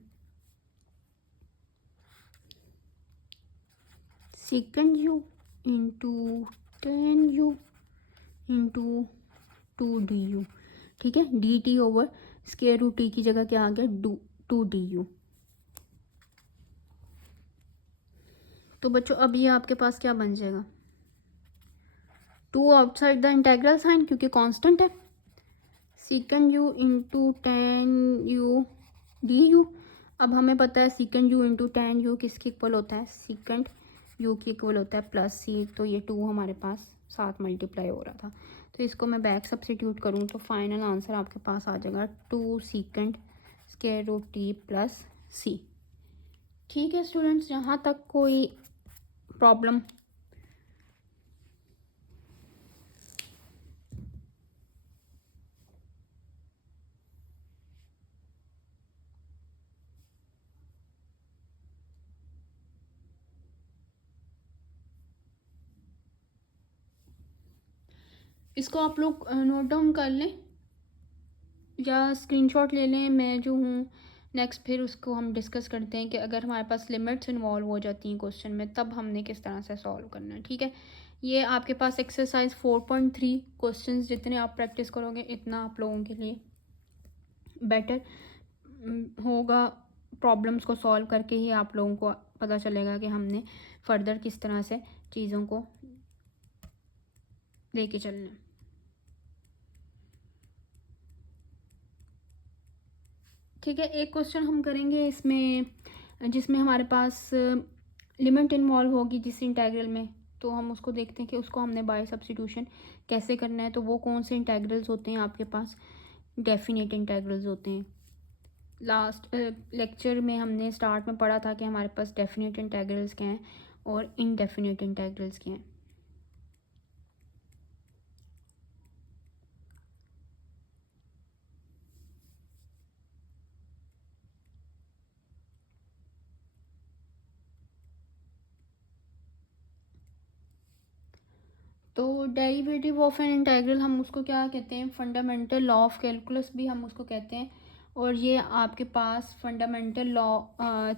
Second u into 10u into 2du। ठीक है, d t over square root t की जगह क्या आ गया, 2du। तो बच्चों अब ये आपके पास क्या बन जाएगा, 2 आउटसाइड द इंटेग्रल साइन क्योंकि कांस्टेंट है, second u into 10u D. अब हमें पता है सेकंड यू इंटू 10u किसके इक्वल होता है, सेकंड यू की इक्वल होता है प्लस सी। तो ये 2 हमारे पास साथ मल्टीप्लाई हो रहा था, तो इसको मैं बैक सब्स्टिट्यूट करूँ तो फाइनल आंसर आपके पास आ जाएगा 2 second square root T plus C. ठीक है स्टूडेंट्स, यहाँ तक कोई प्रॉब्लम? इसको आप लोग नोट डाउन कर लें या स्क्रीनशॉट ले लें। मैं जो हूँ नेक्स्ट फिर उसको हम डिस्कस करते हैं कि अगर हमारे पास लिमिट्स इन्वॉल्व हो जाती हैं क्वेश्चन में तब हमने किस तरह से सॉल्व करना है। ठीक है, ये आपके पास एक्सरसाइज 4.3 क्वेश्चंस जितने आप प्रैक्टिस करोगे इतना आप लोगों के लिए बेटर होगा। प्रॉब्लम्स को सॉल्व करके ही आप लोगों को पता चलेगा कि हमने फर्दर किस तरह से चीज़ों को लेके चलना है। ठीक है, एक क्वेश्चन हम करेंगे इसमें जिसमें हमारे पास लिमिट इन्वॉल्व होगी जिस इंटेग्रल में तो हम उसको देखते हैं कि उसको हमने बाय सब्स्टिट्यूशन कैसे करना है। तो वो कौन से इंटेग्रल्स होते हैं आपके पास, डेफिनेट इंटेग्रल्स होते हैं। लास्ट लेक्चर में हमने स्टार्ट में पढ़ा था कि हमारे पास डेफिनेट इंटेग्रल्स क्या हैं और इनडेफिनेट इंटेग्रल्स क्या हैं। तो डेरिवेटिव ऑफ एन इंटेग्रल हम उसको क्या कहते हैं, फंडामेंटल लॉ ऑफ कैलकुलस भी हम उसको कहते हैं। और ये आपके पास fundamental law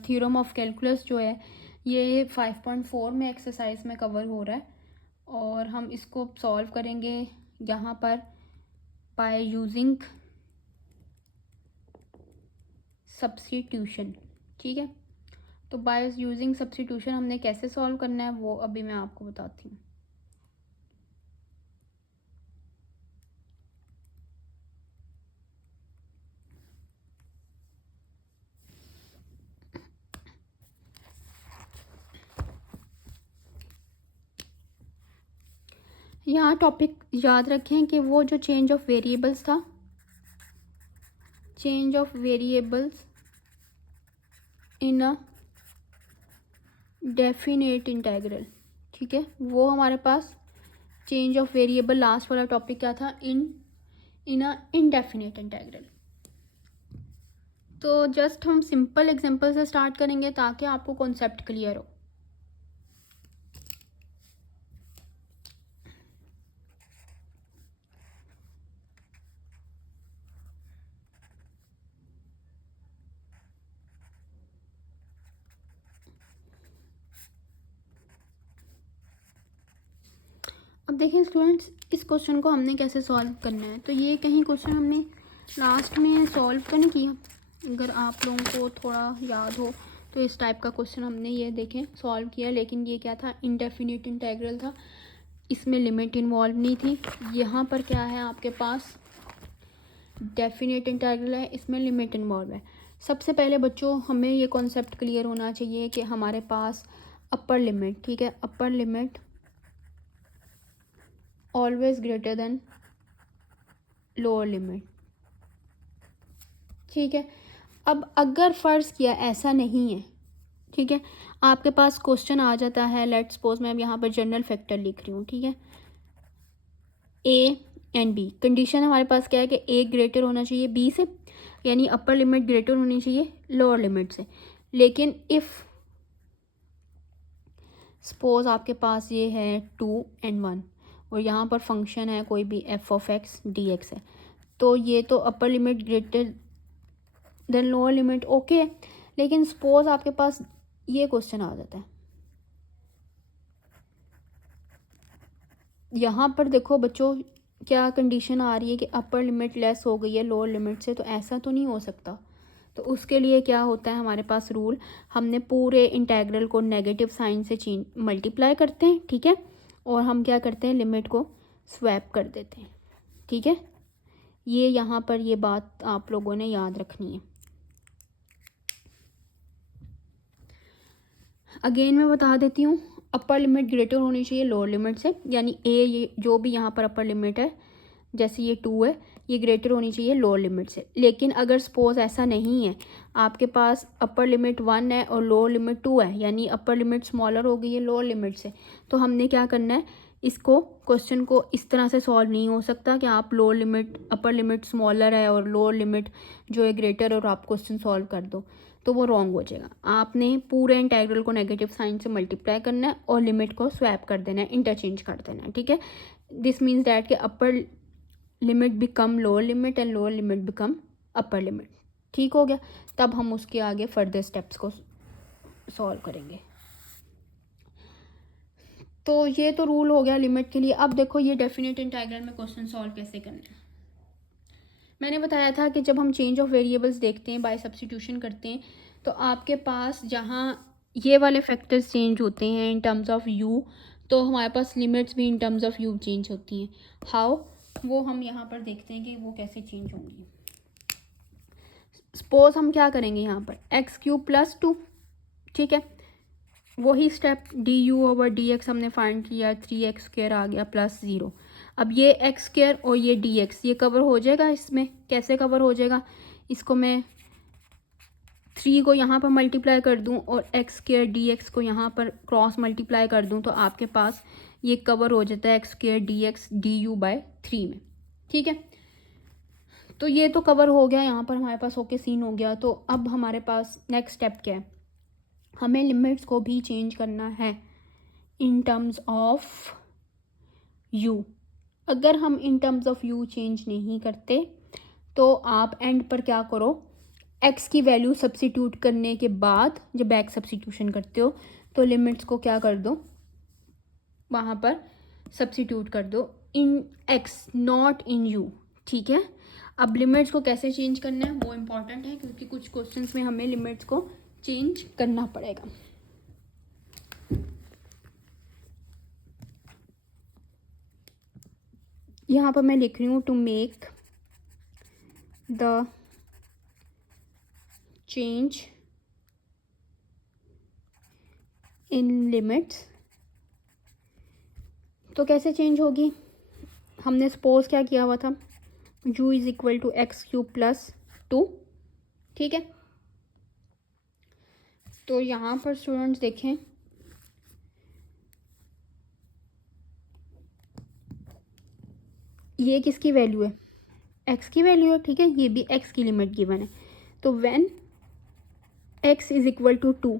theorem of calculus जो है ये 5.4 में एक्सरसाइज में कवर हो रहा है। और हम इसको सॉल्व करेंगे यहाँ पर बाय यूजिंग सब्स्टिट्यूशन। ठीक है, तो बाय यूजिंग सब्स्टिट्यूशन हमने कैसे सॉल्व करना है वो अभी मैं आपको बताती हूँ। यहाँ टॉपिक याद रखें कि वो जो चेंज ऑफ वेरिएबल्स था, change of variables in a definite integral, ठीक है, वो हमारे पास चेंज ऑफ वेरिएबल लास्ट वाला टॉपिक क्या था, इन अ इनडेफिनेट इंटेग्रल। तो जस्ट हम सिंपल एग्जांपल से स्टार्ट करेंगे ताकि आपको कॉन्सेप्ट क्लियर हो। अब देखिए स्टूडेंट्स, इस क्वेश्चन को हमने कैसे सॉल्व करना है। तो ये कहीं क्वेश्चन हमने लास्ट में सॉल्व तो नहीं किया, अगर आप लोगों को थोड़ा याद हो तो इस टाइप का क्वेश्चन हमने ये देखें सॉल्व किया, लेकिन ये क्या था, इनडेफिनिट इंटेग्रल था, इसमें लिमिट इन्वॉल्व नहीं थी। यहाँ पर क्या है आपके पास, डेफिनेट इंटेग्रल है, इसमें लिमिट इन्वॉल्व है। सबसे पहले बच्चों हमें ये कॉन्सेप्ट क्लियर होना चाहिए कि हमारे पास अपर लिमिट, ठीक है, upper limit always greater than lower limit, ठीक है। अब अगर फ़र्ज़ किया ऐसा नहीं है, ठीक है, आपके पास क्वेश्चन आ जाता है, लेट्स सपोज मैं अब यहाँ पर जनरल फैक्टर लिख रही हूँ, ठीक है, ए एंड बी, कंडीशन हमारे पास क्या है कि ए ग्रेटर होना चाहिए बी से, यानी अपर लिमिट ग्रेटर होनी चाहिए लोअर लिमिट से। लेकिन इफ़ सपोज आपके पास ये है 2 and 1 और यहाँ पर फंक्शन है कोई भी F of x D x है, तो ये तो upper limit greater than lower limit okay. लेकिन सपोज आपके पास ये क्वेश्चन आ जाता है, यहाँ पर देखो बच्चों क्या कंडीशन आ रही है कि अपर लिमिट लेस हो गई है लोअर लिमिट से, तो ऐसा तो नहीं हो सकता। तो उसके लिए क्या होता है हमारे पास रूल, हमने पूरे इंटेग्रल को नेगेटिव साइन से चेंज मल्टीप्लाई करते हैं, ठीक है, और हम क्या करते हैं लिमिट को स्वैप कर देते हैं, ठीक है। ये यहाँ पर ये बात आप लोगों ने याद रखनी है। अगेन मैं बता देती हूँ, अपर लिमिट ग्रेटर होनी चाहिए लोअर लिमिट से, यानी ए ये जो भी यहाँ पर अपर लिमिट है, जैसे ये 2 है, ये ग्रेटर होनी चाहिए लोअर लिमिट से। लेकिन अगर सपोज ऐसा नहीं है, आपके पास अपर लिमिट 1 है और लोअर लिमिट 2 है, यानी अपर लिमिट स्मॉलर हो गई है लोअर लिमिट से, तो हमने क्या करना है, इसको क्वेश्चन को इस तरह से सॉल्व नहीं हो सकता कि आप lower limit upper limit smaller है और लोअर लिमिट जो है ग्रेटर और आप क्वेश्चन सॉल्व कर दो, तो वो रॉन्ग हो जाएगा। आपने पूरे इंटेग्रल को नेगेटिव साइन से मल्टीप्लाई करना है और लिमिट को स्वैप कर देना है, इंटरचेंज कर देना है, ठीक है। दिस मीन्स डैट कि upper limit become lower limit and lower limit become upper limit, ठीक हो गया। तब हम उसके आगे फर्दर स्टेप्स को सॉल्व करेंगे। तो ये तो रूल हो गया लिमिट के लिए। अब देखो ये डेफिनेट इंटेग्रल में क्वेश्चन सॉल्व कैसे करना है। मैंने बताया था कि जब हम चेंज ऑफ वेरिएबल्स देखते हैं बाय सब्स्टिट्यूशन करते हैं, तो आपके पास जहाँ ये वाले फैक्टर्स चेंज होते हैं इन टर्म्स ऑफ यू, तो हमारे पास लिमिट्स भी in terms of U change होती हैं। हाउ, वो हम यहाँ पर देखते हैं कि वो कैसे चेंज होंगी। सपोज हम क्या करेंगे यहाँ पर x³ + 2, ठीक है, वही स्टेप du/dx हमने फाइंड किया, 3x² आ गया प्लस 0। अब ये x² और ये dx ये कवर हो जाएगा इसमें। कैसे कवर हो जाएगा? इसको मैं 3 को यहाँ पर मल्टीप्लाई कर दूँ और x² dx को यहाँ पर क्रॉस मल्टीप्लाई कर दूँ तो आपके पास ये कवर हो जाता है x² dx du/3 में। ठीक है, तो ये तो कवर हो गया, यहाँ पर हमारे पास ओके सीन हो गया। तो अब हमारे पास नेक्स्ट स्टेप क्या है? हमें लिमिट्स को भी चेंज करना है इन टर्म्स ऑफ u। अगर हम इन टर्म्स ऑफ u चेंज नहीं करते तो आप एंड पर क्या करो, x की वैल्यू सब्सिट्यूट करने के बाद जब बैक सब्सिट्यूशन करते हो तो लिमिट्स को क्या कर दो, वहाँ पर सब्सिट्यूट कर दो इन x नॉट इन u। ठीक है, अब लिमिट्स को कैसे चेंज करना है वो इम्पॉर्टेंट है, क्योंकि कुछ क्वेश्चंस में हमें लिमिट्स को चेंज करना पड़ेगा। यहाँ पर मैं लिख रही हूँ to make the change in limits. तो कैसे चेंज होगी? हमने सपोज क्या किया हुआ था, u is equal to x³ plus 2। ठीक है, तो यहाँ पर स्टूडेंट्स देखें, ये किसकी वैल्यू है? x की वैल्यू है। ठीक है, ये भी x की लिमिट गिवन है। तो when x is equal to 2,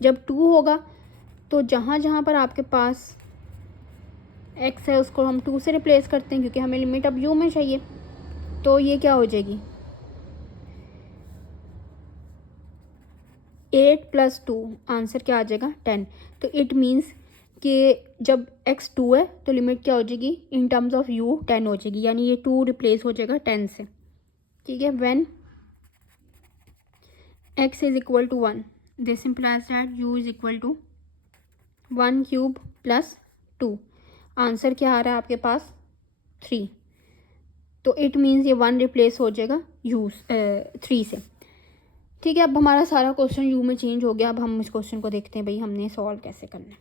जब 2 होगा तो जहाँ जहाँ पर आपके पास x है उसको हम 2 से रिप्लेस करते हैं, क्योंकि हमें लिमिट अब u में चाहिए। तो ये क्या हो जाएगी, 8 प्लस 2, आंसर क्या आ जाएगा 10। तो इट मीन्स कि जब x 2 है तो लिमिट क्या हो जाएगी, इन टर्म्स ऑफ u 10 हो जाएगी, यानी ये 2 रिप्लेस हो जाएगा 10 से। ठीक है, when x is equal to 1, this implies that u is equal to 1³ plus 2। Answer क्या आ रहा है आपके पास 3। तो इट मीन्स ये 1 रिप्लेस हो जाएगा 3 से। ठीक है, अब हमारा सारा क्वेश्चन यू में चेंज हो गया। अब हम इस क्वेश्चन को देखते हैं भाई हमने सॉल्व कैसे करना है।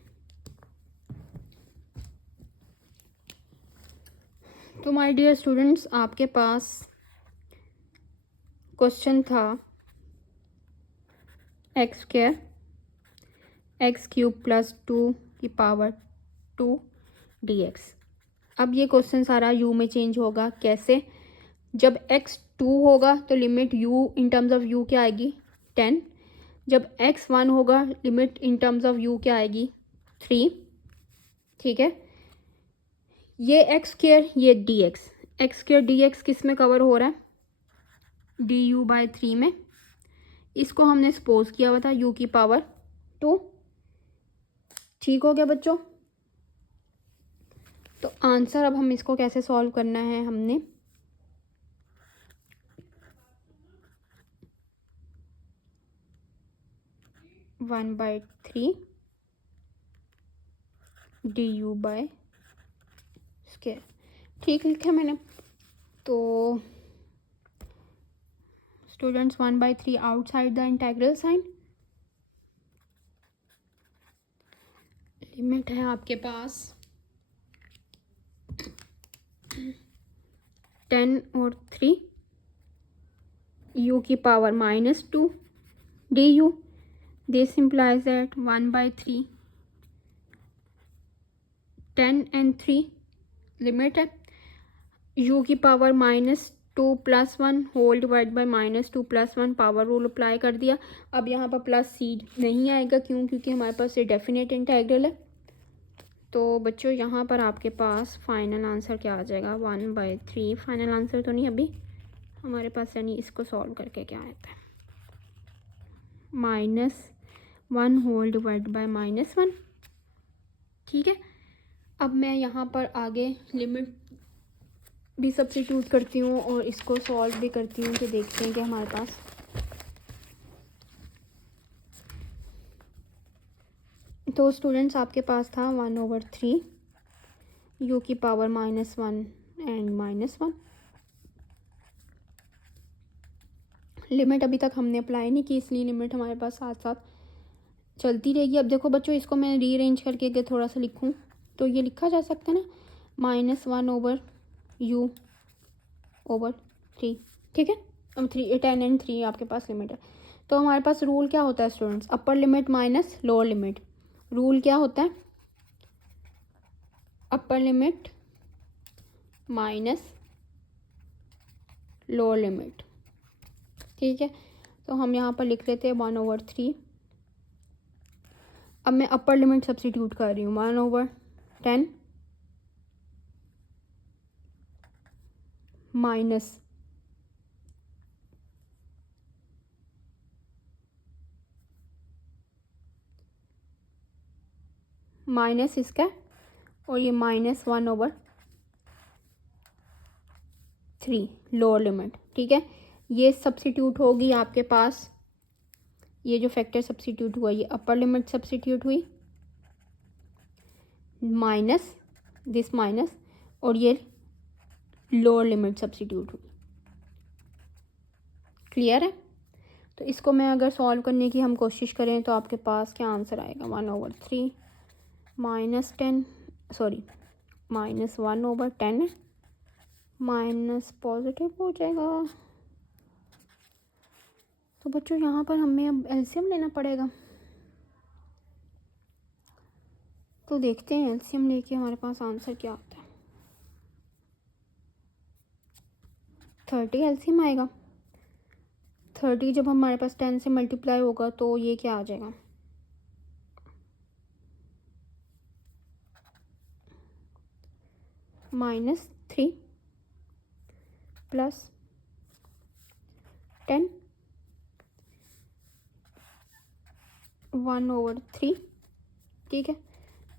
तो माय डियर स्टूडेंट्स, आपके पास क्वेश्चन था x² x³ प्लस 2 की पावर 2 dx। अब ये क्वेश्चन सारा u में चेंज होगा। कैसे? जब x 2 होगा तो limit u in terms of u क्या आएगी 10। जब x 1 होगा limit in terms of u क्या आएगी 3। ठीक है, ये x² ये dx, x² dx किस में कवर हो रहा है, du/3 में। इसको हमने सपोज किया हुआ था u की पावर 2। ठीक हो गया बच्चों? तो आंसर अब हम इसको कैसे सॉल्व करना है, हमने वन बाई 3 du/2। ठीक लिखा मैंने। तो students 1/3 outside the integral sign. Limit है आपके पास 10 और 3 u की पावर -2 du। दिस implies that 1/3 10 and 3 लिमिट है u की power -2 plus 1 whole divide by -2 plus 1, power rule apply कर दिया। अब यहाँ पर प्लस सी नहीं आएगा, क्यों? क्योंकि हमारे पास ये डेफिनेट इंटेग्रल है। तो बच्चों यहाँ पर आपके पास फाइनल आंसर क्या आ जाएगा 1/3। फाइनल आंसर तो नहीं अभी हमारे पास, यानी इसको सॉल्व करके क्या आता है -1 होल डिवाइड बाई -1। ठीक है, अब मैं यहाँ पर आगे लिमिट भी सब्स्टिट्यूट करती हूँ और इसको सॉल्व भी करती हूँ, कि देखते हैं कि हमारे पास तो स्टूडेंट्स आपके पास था 1/3 u की पावर -1 एंड -1। लिमिट अभी तक हमने अप्लाई नहीं की, इसलिए लिमिट हमारे पास साथ साथ चलती रहेगी। अब देखो बच्चों, इसको मैं रीअरेंज करके अगर थोड़ा सा लिखूं तो ये लिखा जा सकता है ना, -1/u/3, ठीक है। अब 10 एंड 3 आपके पास लिमिट है। तो हमारे पास रूल क्या होता है स्टूडेंट्स, अपर limit minus lower limit. Rule क्या होता है, अपर लिमिट माइनस लोअर लिमिट, ठीक है। तो हम यहाँ पर लिख लेते हैं 1/3। अब मैं अपर लिमिट सब्स्टिट्यूट कर रही हूँ, 1/10 माइनस इसका और ये -1/3 लोअर लिमिट, ठीक है। ये सब्स्टिट्यूट होगी आपके पास, ये जो फैक्टर सब्स्टिट्यूट हुआ ये अपर लिमिट सब्स्टिट्यूट हुई, माइनस दिस माइनस, और ये लोअर लिमिट सब्स्टिट्यूट हुई। क्लियर है। तो इसको मैं अगर सॉल्व करने की हम कोशिश करें तो आपके पास क्या आंसर आएगा, 1/3 -10 सॉरी -1/10 माइनस पॉजिटिव हो जाएगा। तो बच्चों यहाँ पर हमें अब एलसीएम लेना पड़ेगा। तो देखते हैं एलसीएम लेके हमारे पास आंसर क्या आता है। 30 एलसीएम आएगा। 30 जब हमारे पास 10 से मल्टीप्लाई होगा तो ये क्या आ जाएगा, -3 + 10 1/3, ठीक है।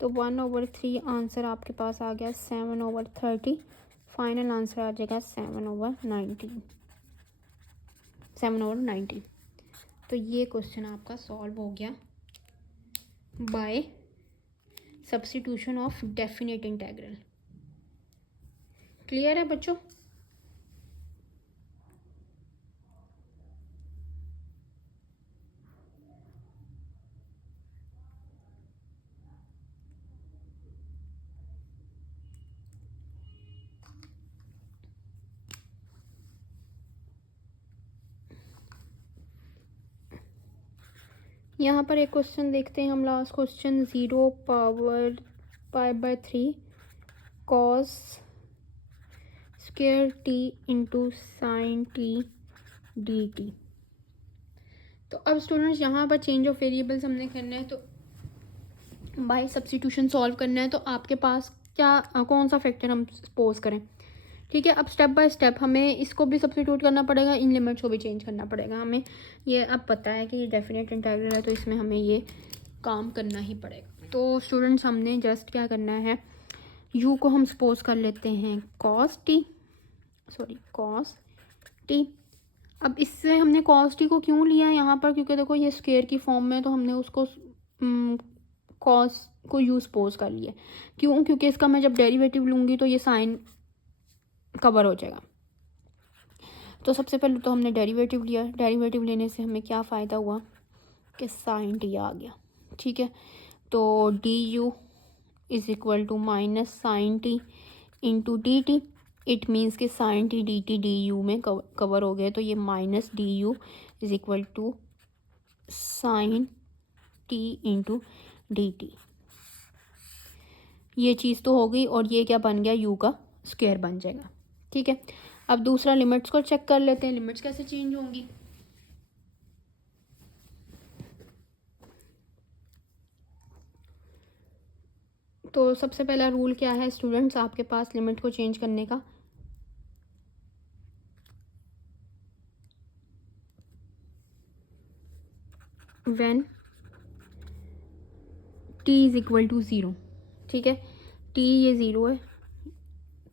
तो 1/3 आंसर आपके पास आ गया 7/30। फाइनल आंसर आ जाएगा 7/19। तो ये क्वेश्चन आपका सॉल्व हो गया by substitution of definite integral. Clear है बच्चों। यहाँ पर एक क्वेश्चन देखते हैं हम, last question, 0 power π/3 cos square t into sine t dt। तो अब स्टूडेंट्स यहाँ पर चेंज ऑफ वेरिएबल्स हमने करना है, तो बाय सब्स्टिट्यूशन सॉल्व करना है। तो आपके पास क्या कौन सा फैक्टर हम सपोज करें, ठीक है। अब स्टेप बाय स्टेप हमें इसको भी सब्स्टिट्यूट करना पड़ेगा, इन लिमिट्स को भी चेंज करना पड़ेगा हमें। ये अब पता है कि ये डेफिनेट इंटीग्रल है तो इसमें हमें ये काम करना ही पड़ेगा। तो स्टूडेंट्स हमने जस्ट क्या करना है, u को हम सपोज कर लेते हैं cos t। अब इससे हमने cos t को क्यों लिया है यहाँ पर, क्योंकि देखो ये स्क्वायर की फॉर्म में, तो हमने उसको cos को u सपोज कर लिया। क्यों, क्योंकि इसका मैं जब डेरिवेटिव लूँगी तो ये साइन कवर हो जाएगा। तो सबसे पहले तो हमने डेरिवेटिव लिया, डेरिवेटिव लेने से हमें क्या फ़ायदा हुआ कि साइन टी आ गया, ठीक है। तो D you is equal to minus sine T into D T. It means कि sine T D T D U में कवर हो गए, तो ये minus D you is equal to sine T into D T. ये चीज़ तो हो गई, और ये क्या बन गया, यू का स्क्वायर बन जाएगा, ठीक है। अब दूसरा लिमिट्स को चेक कर लेते हैं, लिमिट्स कैसे चेंज होंगी। तो सबसे पहला रूल क्या है स्टूडेंट्स आपके पास लिमिट को चेंज करने का, when t is equal to 0, ठीक है। t ये 0 है,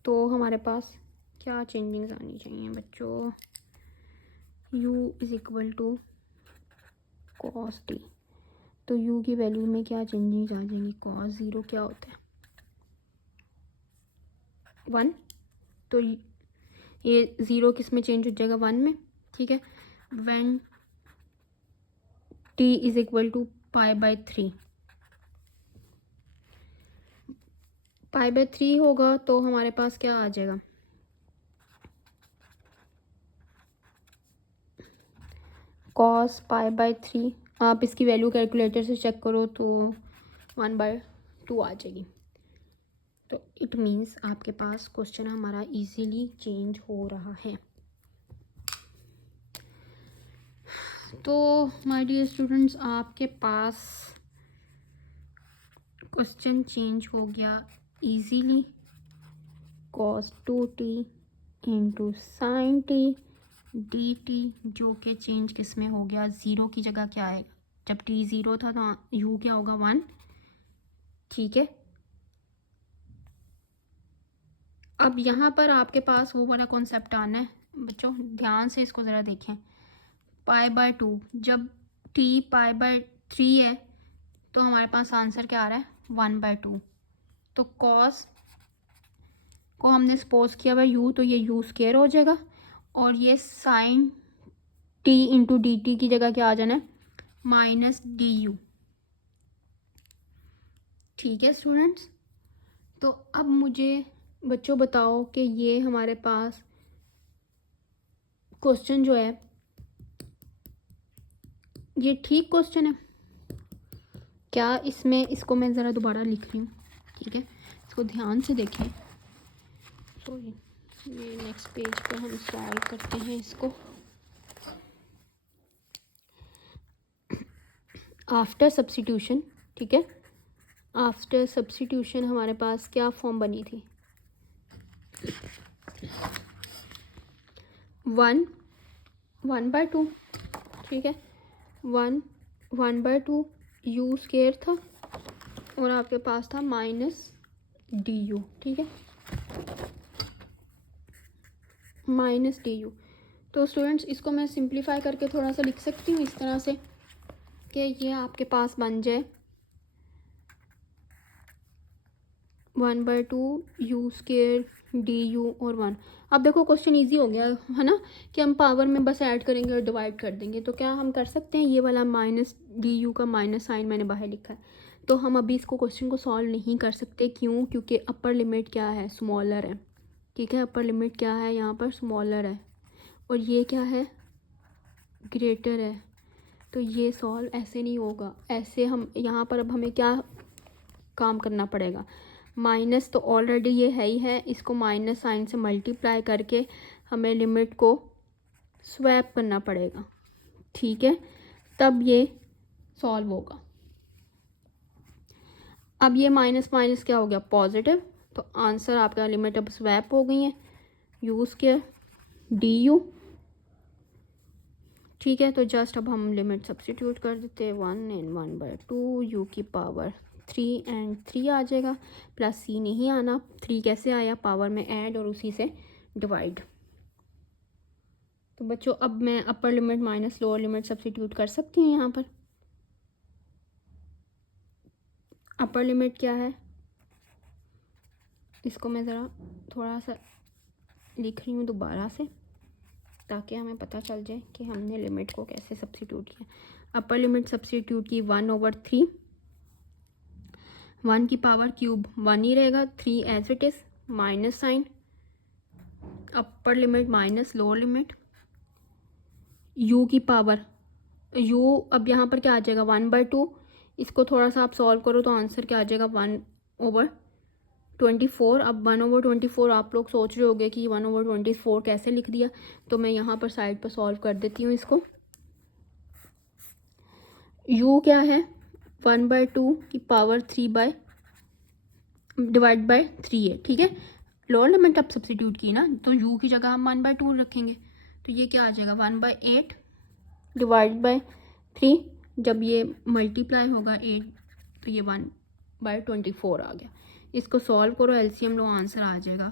तो हमारे पास क्या चेंजिंग्स आनी चाहिए बच्चों, u is equal to cos t। तो u की वैल्यू में क्या चेंजिंग्स आ जाएंगी, cos 0 क्या होता है 1, तो ये 0 किस में चेंज हो जाएगा 1 में, ठीक है। When t is equal to π/3। π/3 होगा तो हमारे पास क्या आ जाएगा, cos π/3। आप इसकी वैल्यू कैलकुलेटर से चेक करो तो 1/2 आ जाएगी। तो इट मीन्स आपके पास क्वेश्चन हमारा इजीली चेंज हो रहा है। तो माय डियर स्टूडेंट्स, आपके पास क्वेश्चन चेंज हो गया easily. cos 2t into sine T D T, जो कि चेंज किस में हो गया, ज़ीरो की जगह क्या आएगा, जब t ज़ीरो था तो u क्या होगा, 1। ठीक है, अब यहाँ पर आपके पास वो वाला कॉन्सेप्ट आना है बच्चों, ध्यान से इसको ज़रा देखें। π/2 जब t π/3 है तो हमारे पास आंसर क्या आ रहा है, 1/2। तो cos को हमने सपोज किया हुआ u, तो ये u स्क्वायर हो जाएगा, और ये sine t into D t की जगह क्या आ जाना है, -du। ठीक है स्टूडेंट्स, तो अब मुझे बच्चों बताओ कि ये हमारे पास क्वेश्चन जो है ये ठीक क्वेश्चन है क्या? इसमें इसको मैं ज़रा दोबारा लिख रही हूँ, ठीक है, इसको ध्यान से देखें। सॉरी, ये नेक्स्ट पेज पे हम सॉल्व करते हैं इसको। आफ्टर सब्स्टिट्यूशन, ठीक है, आफ्टर सब्स्टिट्यूशन हमारे पास क्या फॉर्म बनी थी, 1/2, ठीक है, 1/2 u स्क्वायर था, और आपके पास था -du, ठीक है, -du। तो स्टूडेंट्स, इसको मैं सिंप्लीफाई करके थोड़ा सा लिख सकती हूँ इस तरह से कि ये आपके पास बन जाए 1/2 u स्क्वायर du और 1। अब देखो क्वेश्चन इजी हो गया है ना, कि हम पावर में बस ऐड करेंगे और डिवाइड कर देंगे। तो क्या हम कर सकते हैं, ये वाला -du का माइनस साइन मैंने बाहर लिखा है, तो हम अभी इसको क्वेश्चन को सॉल्व नहीं कर सकते। क्यों? क्योंकि अपर लिमिट क्या है, स्मॉलर है, ठीक है, अपर लिमिट क्या है यहाँ पर, स्मॉलर है, और ये क्या है, ग्रेटर है। तो ये सॉल्व ऐसे नहीं होगा, ऐसे हम यहाँ पर अब हमें क्या काम करना पड़ेगा, माइनस तो ऑलरेडी ये है ही है, इसको माइनस साइन से मल्टीप्लाई करके हमें लिमिट को स्वैप करना पड़ेगा, ठीक है, तब ये सॉल्व होगा। अब ये माइनस माइनस क्या हो गया, पॉजिटिव, तो आंसर आपका लिमिट अब स्वैप हो गई है, u स्क्वायर du, ठीक है। तो जस्ट अब हम लिमिट सब्स्टिट्यूट कर देते हैं, 1 and 1/2 u की पावर 3 and 3 आ जाएगा, प्लस c नहीं आना, 3 कैसे आया, पावर में ऐड और उसी से डिवाइड। तो बच्चों अब मैं अपर limit minus lower limit substitute कर सकती हूँ यहाँ पर। अपर लिमिट क्या है, इसको मैं ज़रा थोड़ा सा लिख रही हूँ दोबारा से, ताकि हमें पता चल जाए कि हमने लिमिट को कैसे सब्स्टिट्यूट किया। अपर लिमिट सब्स्टिट्यूट की 1/3, 1 की पावर क्यूब 1 ही रहेगा, 3 as it is, minus sign, upper limit minus lower limit, u की पावर u अब यहाँ पर क्या आ जाएगा, 1/2, इसको थोड़ा सा आप सॉल्व करो तो आंसर क्या आ जाएगा, 1/24। अब 1/24 आप लोग सोच रहे होंगे कि 1/24 कैसे लिख दिया, तो मैं यहाँ पर साइड पर सॉल्व कर देती हूँ इसको। u क्या है, 1/2 की पावर 3 डिवाइड बाय 3 है, ठीक है, लोअर लिमिट अब सब्स्टिट्यूट की ना, तो u की जगह हम 1/2 रखेंगे, तो ये क्या आ जाएगा, 1/8 डिवाइड बाय 3, जब ये मल्टीप्लाई होगा 8 तो ये 1/24 आ गया। इसको सॉल्व करो, एलसीएम लो, आंसर आ जाएगा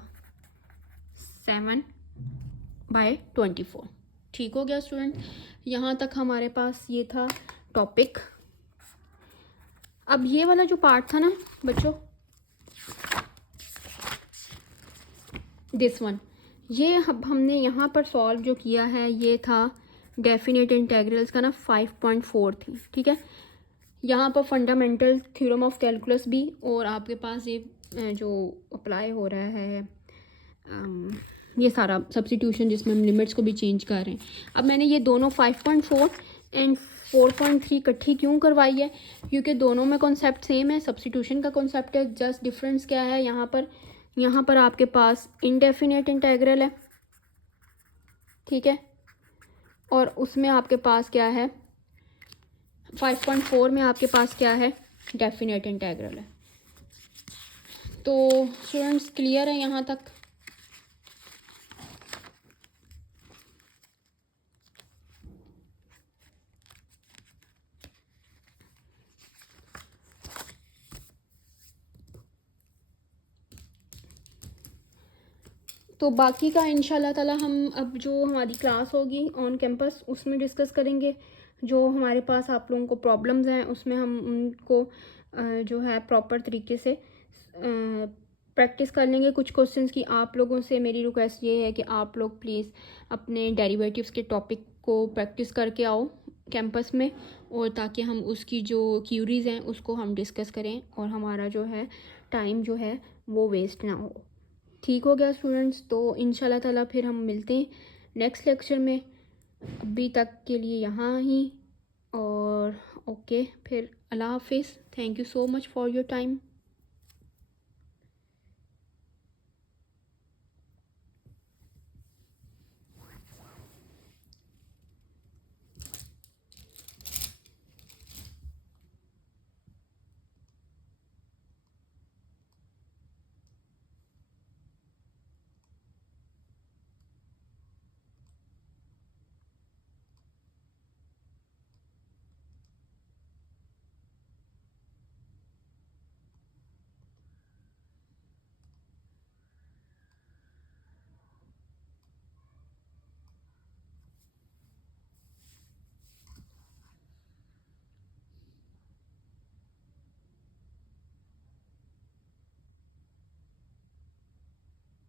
7/24। ठीक हो गया स्टूडेंट, यहाँ तक हमारे पास ये था टॉपिक। अब ये वाला जो पार्ट था ना बच्चों, दिस वन, ये अब हमने यहाँ पर सॉल्व जो किया है ये था डेफिनेट इंटेग्रल्स का ना 5.4 थी, ठीक है। यहाँ पर फंडामेंटल थ्योरम ऑफ कैलकुलस भी, और आपके पास ये जो अप्लाई हो रहा है ये सारा सब्स्टिट्यूशन जिसमें हम लिमिट्स को भी चेंज कर रहे हैं। अब मैंने ये दोनों 5.4 एंड 4.3 इकट्ठी क्यों करवाई है, क्योंकि दोनों में कॉन्सेप्ट सेम है, सब्स्टिट्यूशन का कॉन्सेप्ट है। जस्ट डिफरेंस क्या है, यहाँ पर आपके पास इनडेफिनेट इंटेग्रल है, ठीक है, और उसमें आपके पास क्या है, 5.4 में आपके पास क्या है, डेफिनेट इंटेग्रल है। तो स्टूडेंट्स क्लियर है यहाँ तक? तो बाकी का इंशाल्लाह ताला हम अब जो हमारी क्लास होगी ऑन कैंपस उसमें डिस्कस करेंगे। जो हमारे पास आप लोगों को प्रॉब्लम्स हैं उसमें हम उनको जो है प्रॉपर तरीके से प्रैक्टिस कर लेंगे। कुछ क्वेश्चंस की आप लोगों से मेरी रिक्वेस्ट ये है कि आप लोग प्लीज़ अपने डेरिवेटिव्स के टॉपिक को प्रैक्टिस करके आओ कैंपस में, और ताकि हम उसकी जो क्यूरीज़ हैं उसको हम डिस्कस करें और हमारा जो है टाइम जो है वो वेस्ट ना हो। ठीक हो गया स्टूडेंट्स? तो इंशाल्लाह ताला फिर हम मिलते हैं नेक्स्ट लेक्चर में। अभी तक के लिए यहाँ ही, और ओके, फिर अल्लाह हाफिज़। Thank you so much for your time.